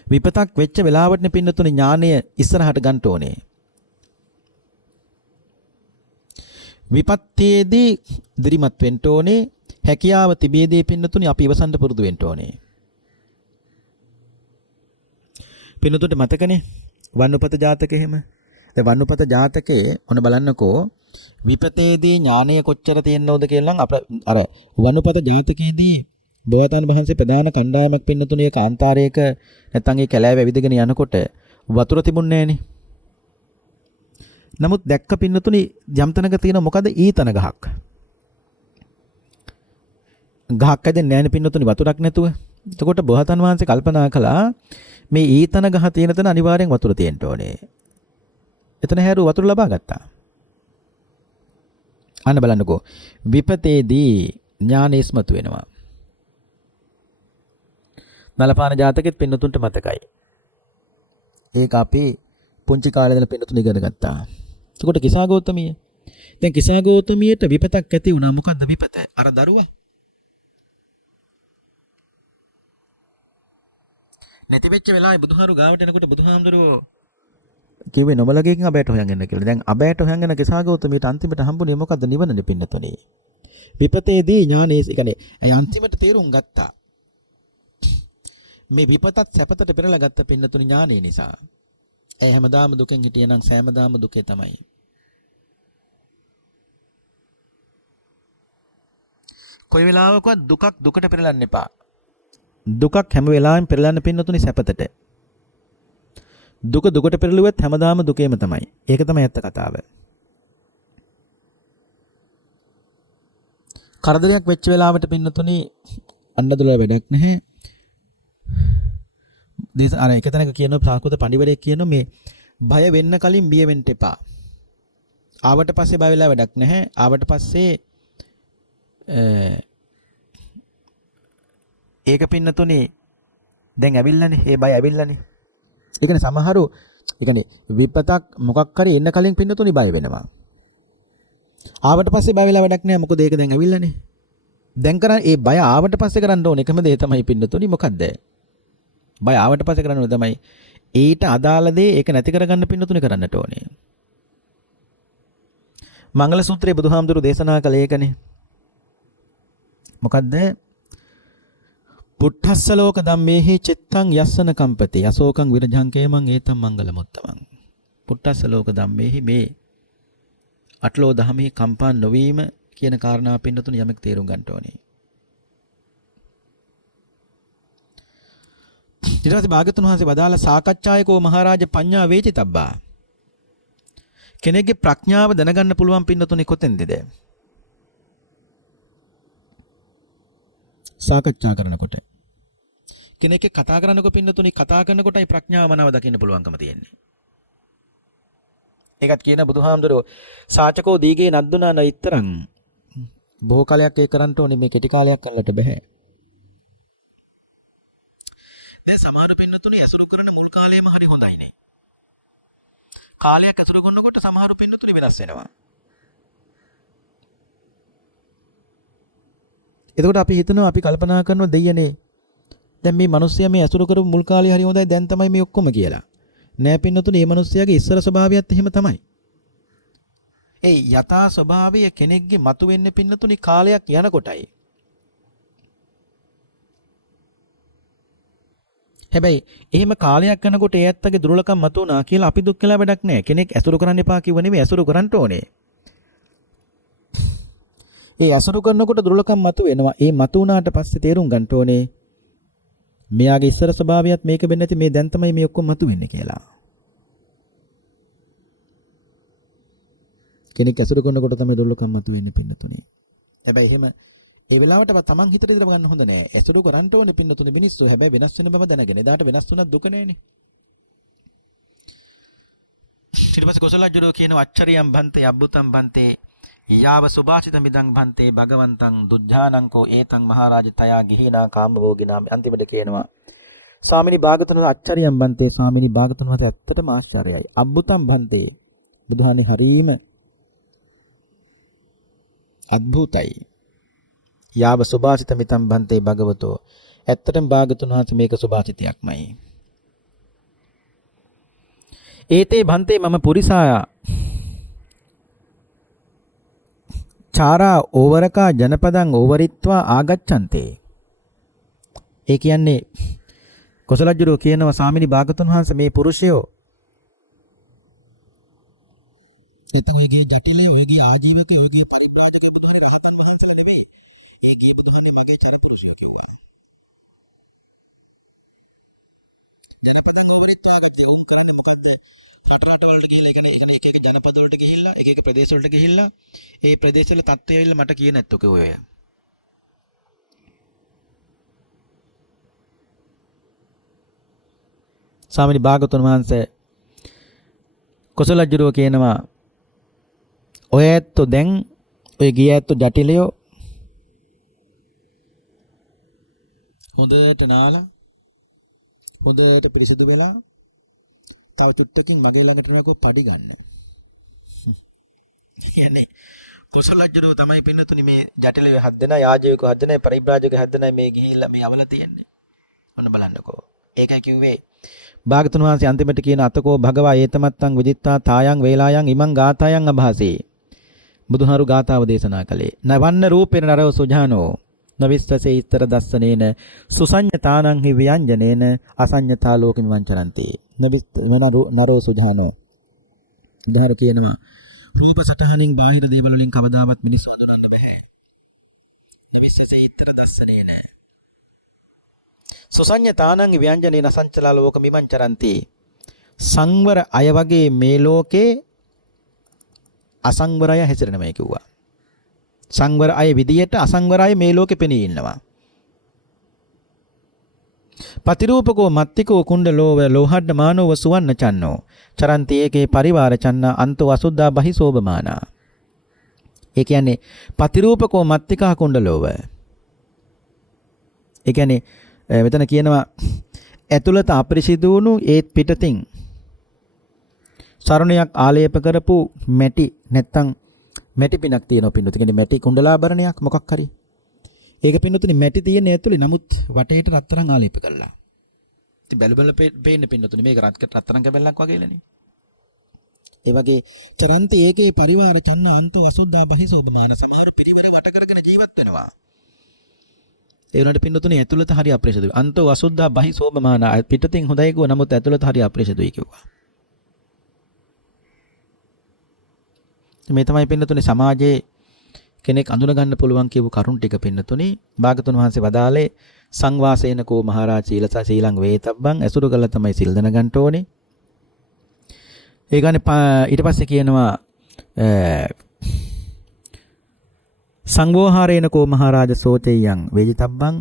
විපතක් වෙච්ච වෙලාවටනේ පින්නතුනි ඥානය ඉස්සරහට ගන්න ඕනේ. විපත්තේදී දිරිමත් වෙන්න ඕනේ. හැකියාව තිබියදී පින්නතුනි අපි ඉවසන්න පුරුදු වෙන්න ඕනේ. පින්නතුන්ට මතකනේ වන්නපත ජාතකෙ එහෙම. දැන් වන්නපත ජාතකේ ඔන්න බලන්නකෝ විපතේදී ඥානය කොච්චර තියෙනවද කියලා නම් අර වන්නපත ජාතකයේදී බෝවතන් වහන්සේ ප්‍රධාන කණ්ඩායමක් පින්නතුනේ කාන්තාරයක නැත්තම් ඒ කැලෑව ඇවිදගෙන යනකොට වතුර තිබුණේ නැහනේ. නමුත් දැක්ක පින්නතුනේ යම් තැනක තියෙන මොකද ඊතන ගහක්. ගහක් ඇදෙන්නේ නැහනේ පින්නතුනේ වතුරක් නැතුව. එතකොට බෝවතන් වහන්සේ කල්පනා කළා මේ ඊතන ගහ තියෙන තැන අනිවාර්යෙන් වතුර තියෙන්න ඕනේ. එතන හැරු වතුර ලබා ගත්තා. අන්න බලන්නකෝ. විපතේදී ඥානෙ ඉස්මතු වෙනවා. නලපාන ජාතකෙත් පින්නතුන්ට මතකයි. ඒක අපි පුංචි කාලේ ඉඳලා පින්නතුන් ඉගෙන ගත්තා. එතකොට කිසා ගෞතමිය. දැන් කිසා ගෞතමියට විපතක් ඇති වුණා. මොකද්ද විපත? අර දරුවා. නැති වෙච්ච වෙලාවේ බුදුහාරු ගාවට එනකොට බුදුහාමුදුරුවෝ කිව්වේ නොමලගෙන් අබෑට හොයන් යන්න කියලා. දැන් අබෑට හොයන් යන කිසා ගෞතමියට අන්තිමට හම්බුනේ මොකද්ද? නිවනනේ පින්නතුනේ. විපතේදී ඥානේ කියන්නේ ඇයි අන්තිමට තේරුම් ගත්තා. මේ විපතත් සැපතට පෙරලා ගත්ත පින්නතුනේ ඥානේ නිසා. ඒ හැමදාම දුකෙන් හිටියනම් සෑමදාම දුකේ තමයි. කොයි වෙලාවකවත් දුකක් දුකට පෙරලන්න එපා. දුකක් හැම වෙලාවෙම පෙරලන්න පින්නතුනේ සැපතට. දුක දුකට පෙරළුවෙත් හැමදාම දුකේම තමයි. ඒක තමයි ඇත්ත කතාව. කරදරයක් වෙච්ච වෙලාවට පින්නතුනේ අන්නදුල වැඩක් නැහැ. අර එක තැනක කියනවා ප්‍රාකෘත පඬිවරයෙක් කියනවා මේ බය වෙන්න කලින් බිය වෙන්න එපා. ආවට පස්සේ බය වෙලා වැඩක් නැහැ. ආවට පස්සේ ඒක පින්නතුනේ දැන් ඇවිල්ලානේ. ඒ බය ඇවිල්ලානේ. ඒ කියන්නේ සමහරු ඒ කියන්නේ විපතක් මොකක් හරි එන්න කලින් පින්නතුනේ බය වෙනවා. ආවට පස්සේ බය වෙලා වැඩක් නැහැ. මොකද ඒක දැන් ඇවිල්ලානේ. දැන් කරන්නේ ඒ බය ආවට පස්සේ කරන්න ඕනේ එකම දේ තමයි පින්නතුනේ මොකද්ද? බය ආවට පස්සේ කරන්න ඕනේ තමයි ඊට අදාළ දේ ඒක නැති කරගන්න පින්නතුනේ කරන්නට ඕනේ. මංගල සූත්‍රයේ බුදුහාමුදුරු දේශනා කළේ ඒකනේ. මොකද්ද? පුට්ඨස්ස ලෝක ධම්මේහි චිත්තං යස්සන කම්පති අශෝකං විරජංකේමං ඒතම් මංගල මුත්තමං. පුට්ඨස්ස ලෝක ධම්මේහි මේ අටලෝ දහමෙහි කම්පා නොවීම කියන කාරණාව පින්නතුනේ යමෙක් තේරුම් ගන්න ඕනේ. ඊට පස්සේ භාග්‍යතුන් වහන්සේ වදාළ සාකච්ඡායකෝ මහරජ පඤ්ඤා වේචිතබ්බා. කෙනෙක්ගේ ප්‍රඥාව දැනගන්න පුළුවන් පින්නතුනේ කොතෙන්ද? සාකච්ඡා කරනකොට. කෙනෙක් කතා කරනකොට පින්නතුනේ කතා කරනකොටයි ප්‍රඥාව මනාව දකින්න පුළුවන්කම තියෙන්නේ. ඒකත් කියන බුදුහාමුදුරුවෝ සාචකෝ දීගේ නද්දුනා නයිතරං. බොහෝ කාලයක් ඒක කරන්න ඕනේ මේ කෙටි කාලයක් කරන්නට බෑ. කාලයක් ඇසුරු කරනකොට සමහර පින්නතුනේ වෙනස් වෙනවා. එතකොට අපි හිතනවා අපි කල්පනා කරනවා දෙයනේ. දැන් මේ මිනිස්සයා මේ ඇසුරු කරපු මුල් කාලේ හරි හොඳයි දැන් තමයි මේ ඔක්කොම කියලා. නෑ පින්නතුනේ මේ මිනිස්සයාගේ ඉස්සර ස්වභාවයත් එහෙම තමයි. ඒ යථා ස්වභාවය කෙනෙක්ගේ මතුවෙන්නේ පින්නතුනේ කාලයක් යනකොටයි. හැබැයි එහෙම කාලයක් යනකොට ඒ ඇත්තගේ දුර්ලකම් මතුවනා කියලා අපි දුක් කියලා වැඩක් නැහැ. කෙනෙක් ඇසුරු කරන්න එපා කිව්ව නෙමෙයි ඇසුරු කරන්න ඕනේ. ඒ ඇසුරු කරනකොට දුර්ලකම් මතුවෙනවා. ඒ මතුවනාට පස්සේ තේරුම් ගන්න ඕනේ මෙයාගේ ඉස්සර ස්වභාවයත් මේක වෙන්නේ නැති මේ දැන් තමයි මේ ඔක්කොම මතුවෙන්නේ කියලා. කෙනෙක් ඇසුරු කරනකොට තමයි දුර්ලකම් මතුවෙන්නේ පින්නතුනේ. හැබැයි එහෙම ඒ වෙලාවට තමන් හිතට ඉදලා ගන්න හොඳ නෑ. ඇසුරු කරන්න ඕනේ පින්නතුනේ මිනිස්සු. හැබැයි වෙනස් වෙන බව දැනගෙන. එදාට වෙනස් වුණත් දුක නෑනේ. ඊට පස්සේ කොසලජ්ජරෝ කියන අච්චරියම් බන්තේ අබ්බුතම් බන්තේ යාව සුභාසිත මිදං බන්තේ භගවන්තං දුජ්ජානංකෝ ඒතං මහරජ තයා ගිහිනා කාමභෝගිනා. අන්තිමට කියනවා ස්වාමිනී භාගතුන් අච්චරියම් බන්තේ ස්වාමිනී භාගතුන් වහන්සේ ඇත්තටම ආශ්චර්යයි. අබ්බුතම් බන්තේ බුදුහානේ හරීම අද්භූතයි. යාව සුභාසිත මිතම් බන්තේ භගවතෝ. ඇත්තටම භාගතුන් වහන්සේ මේක සුභාසිතයක්මයි. ඒතේ බන්තේ මම පුරිසාය චාරා ඕවරකා ජනපදං ඕවරිත්වා ආගච්ඡන්තේ. ඒ කියන්නේ කොසලජ්ජුරෝ කියනවා ස්වාමිනී භාගතුන් වහන්සේ මේ පුරුෂයෝ එතන ඔයගේ ජටිලේ ඔයගේ ආජීවකේ ඔයගේ පරිත්‍රාජක බුදුහාමි රහතන් වහන්සේලා නෙවෙයි. ඒ ගේ බුදුහාමි මගේ චරපුරුෂයෝ කිව්වා. ජනපදෙන් ඕවරිත්වා ආගච්ඡේ උන් කරන්නේ මොකද්ද? රට වලට ගිහිල්ලා එක එක ජනපද වලට ගිහිල්ලා එක එක ප්‍රදේශ වලට ගිහිල්ලා ඒ ප්‍රදේශ වල තත්ත්වය ඇවිල්ලා මට කිය නැත්තෝ කිව්ව ඔය. ස්වාමීනි භාගතුන් වහන්සේ කොසලජ්ජුරුව කියනවා ඔය ඇත්තෝ දැන් ඔය ගිය ඇත්තෝ ජටිලයෝ හොඳට නාලා හොඳට පිරිසිදු වෙලා තව චුට්ටකින් මගේ ළඟට එනකොට පඩි ගන්න. කියන්නේ කොසලජ්ජරෝ තමයි පින්නතුනි මේ ජටිලයේ හත් දෙනා යාජකයෝ හත් දෙනා පරිබ්‍රාජකයෝ හත් දෙනා මේ ගිහිල්ලා මේ අවල තියන්නේ. ඔන්න බලන්නකෝ. ඒකයි කිව්වේ භාගතුන් වහන්සේ අන්තිමට කියන අතකෝ භගවා ඒතමත්තං විදිත්තා තායන් වේලායන් ඉමං ගාතායන් අභාසේ. බුදුහාරු ගාතාව දේශනා කළේ. නවන්න රූපේන නරව සුජානෝ නවිස්සසේ ඉස්තර දස්සනේන සුසඤ්ඤතානං හි ව්‍යංජනේන අසඤ්ඤතා ලෝකෙ විවංචරන්ති. නරෝ සුජානෝ. උදාහර කියනවා රූප සටහනින් බාහිර දේවල් වලින් කවදාවත් මිනිස්සු අඳුරන්න බෑ. නවිස්සසේ ඉස්තර දස්සනේන සුසඤ්ඤතානං හි ව්‍යංජනේන අසඤ්ඤතා ලෝකෙ විවංචරන්ති. සංවර අය වගේ මේ ලෝකේ අසංවරය හැසිරෙනවා කිව්වා. සංවර අය විදියට අසංවර අය මේ ලෝකෙ පෙනී ඉන්නවා. පතිරූපකෝ මත්තිකෝ කුණ්ඩලෝව ලෝහඩ මානෝව සුවන්න චන්නෝ චරන්ති ඒකේ පරිවාර චන්න අන්තෝ අසුද්ධා බහිසෝබමානා. ඒ කියන්නේ පතිරූපකෝ මත්තිකා කුණ්ඩලෝව. ඒ කියන්නේ මෙතන කියනවා ඇතුළත අපරිසිදු වුණු ඒත් පිටතින් සරණයක් ආලේප කරපු මැටි නැත්තම් මැටි පිනක් තියෙනවා පින්නතුනි. කියන්නේ මැටි කුණ්ඩලාභරණයක් මොකක් හරි. ඒක පින්නතුනි මැටි තියෙන ඇතුලේ නමුත් වටේට රත්තරන් ආලේප කළා. ඉතින් බැලුබල පේන්න පින්නතුනි මේක රත්තරන් කැබල්ලක් වගේලනේ. ඒ වගේ චරන්ති ඒකේ පරිවාර චන්න අන්තෝ අසුද්ධා බහිසෝබමාන සමහර පිරිවර වට කරගෙන ජීවත් වෙනවා. ඒ උනට පින්නතුනි ඇතුළත හරි අප්‍රේෂිතයි. අන්තෝ අසුද්ධා බහිසෝබමාන පිටතින් හොඳයි කිව්ව නමුත් ඇතුළත හරි අප්‍රේෂිතයි කිව්වා. මේ තමයි පින්නතුනේ සමාජයේ කෙනෙක් අඳුන ගන්න පුළුවන් කියපු කරුණ ටික පින්නතුනේ භාගතුන් වහන්සේ වදාලේ සංවාසේනකෝ මහරජා සීලස සීලං වේතබ්බං ඇසුරු කළා තමයි සිල් දන ගන්න ඕනේ. ඒ ගානේ ඊට පස්සේ කියනවා සංවෝහාරේනකෝ මහරජා සෝචෙයං වේජිතබ්බං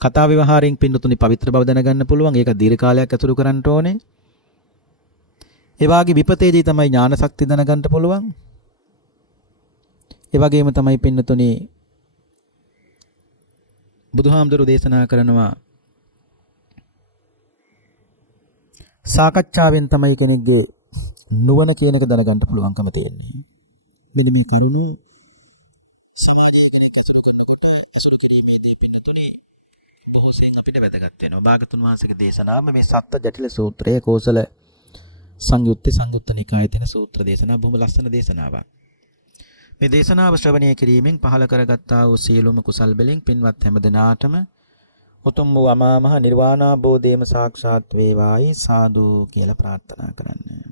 කතා විවහාරයෙන් පින්නතුනේ පවිත්‍ර බව දැන ගන්න පුළුවන්. ඒක දීර්ඝ කාලයක් ඇසුරු කරන්න ඕනේ. ඒ වාගේ විපතේදී තමයි ඥාන ශක්තිය දැනගන්න පුළුවන්. ඒ වගේම තමයි පින්නතුනි බුදුහාමුදුරු දේශනා කරනවා සාකච්ඡාවෙන් තමයි කෙනෙක්ගේ නුවණ කියන එක දැනගන්න පුළුවන්කම තියෙන්නේ. මෙන්න මේ කරුණ සමාජයේ කෙනෙක් ඇසුරු කරනකොට ඇසුරු කිරීමේදී පින්නතුනි බොහෝ සෙයින් අපිට වැදගත් වෙනවා. භාගතුන් වහන්සේගේ දේශනාව මේ සත්ත්‍ය ජටිල සූත්‍රයේ කෝසල සංයුත්ත නිකායේ තියෙන සූත්‍ර දේශනා බොහොම ලස්සන දේශනාවක්. මේ දේශනාව ශ්‍රවණය කිරීමෙන් පහළ කරගත්තා වූ සියලුම කුසල් බැලින් පින්වත් හැමදෙනාටම උතුම් වූ අමා මහ නිර්වාණ අවබෝධයම සාක්ෂාත් වේවායි සාදු කියලා ප්‍රාර්ථනා කරන්න.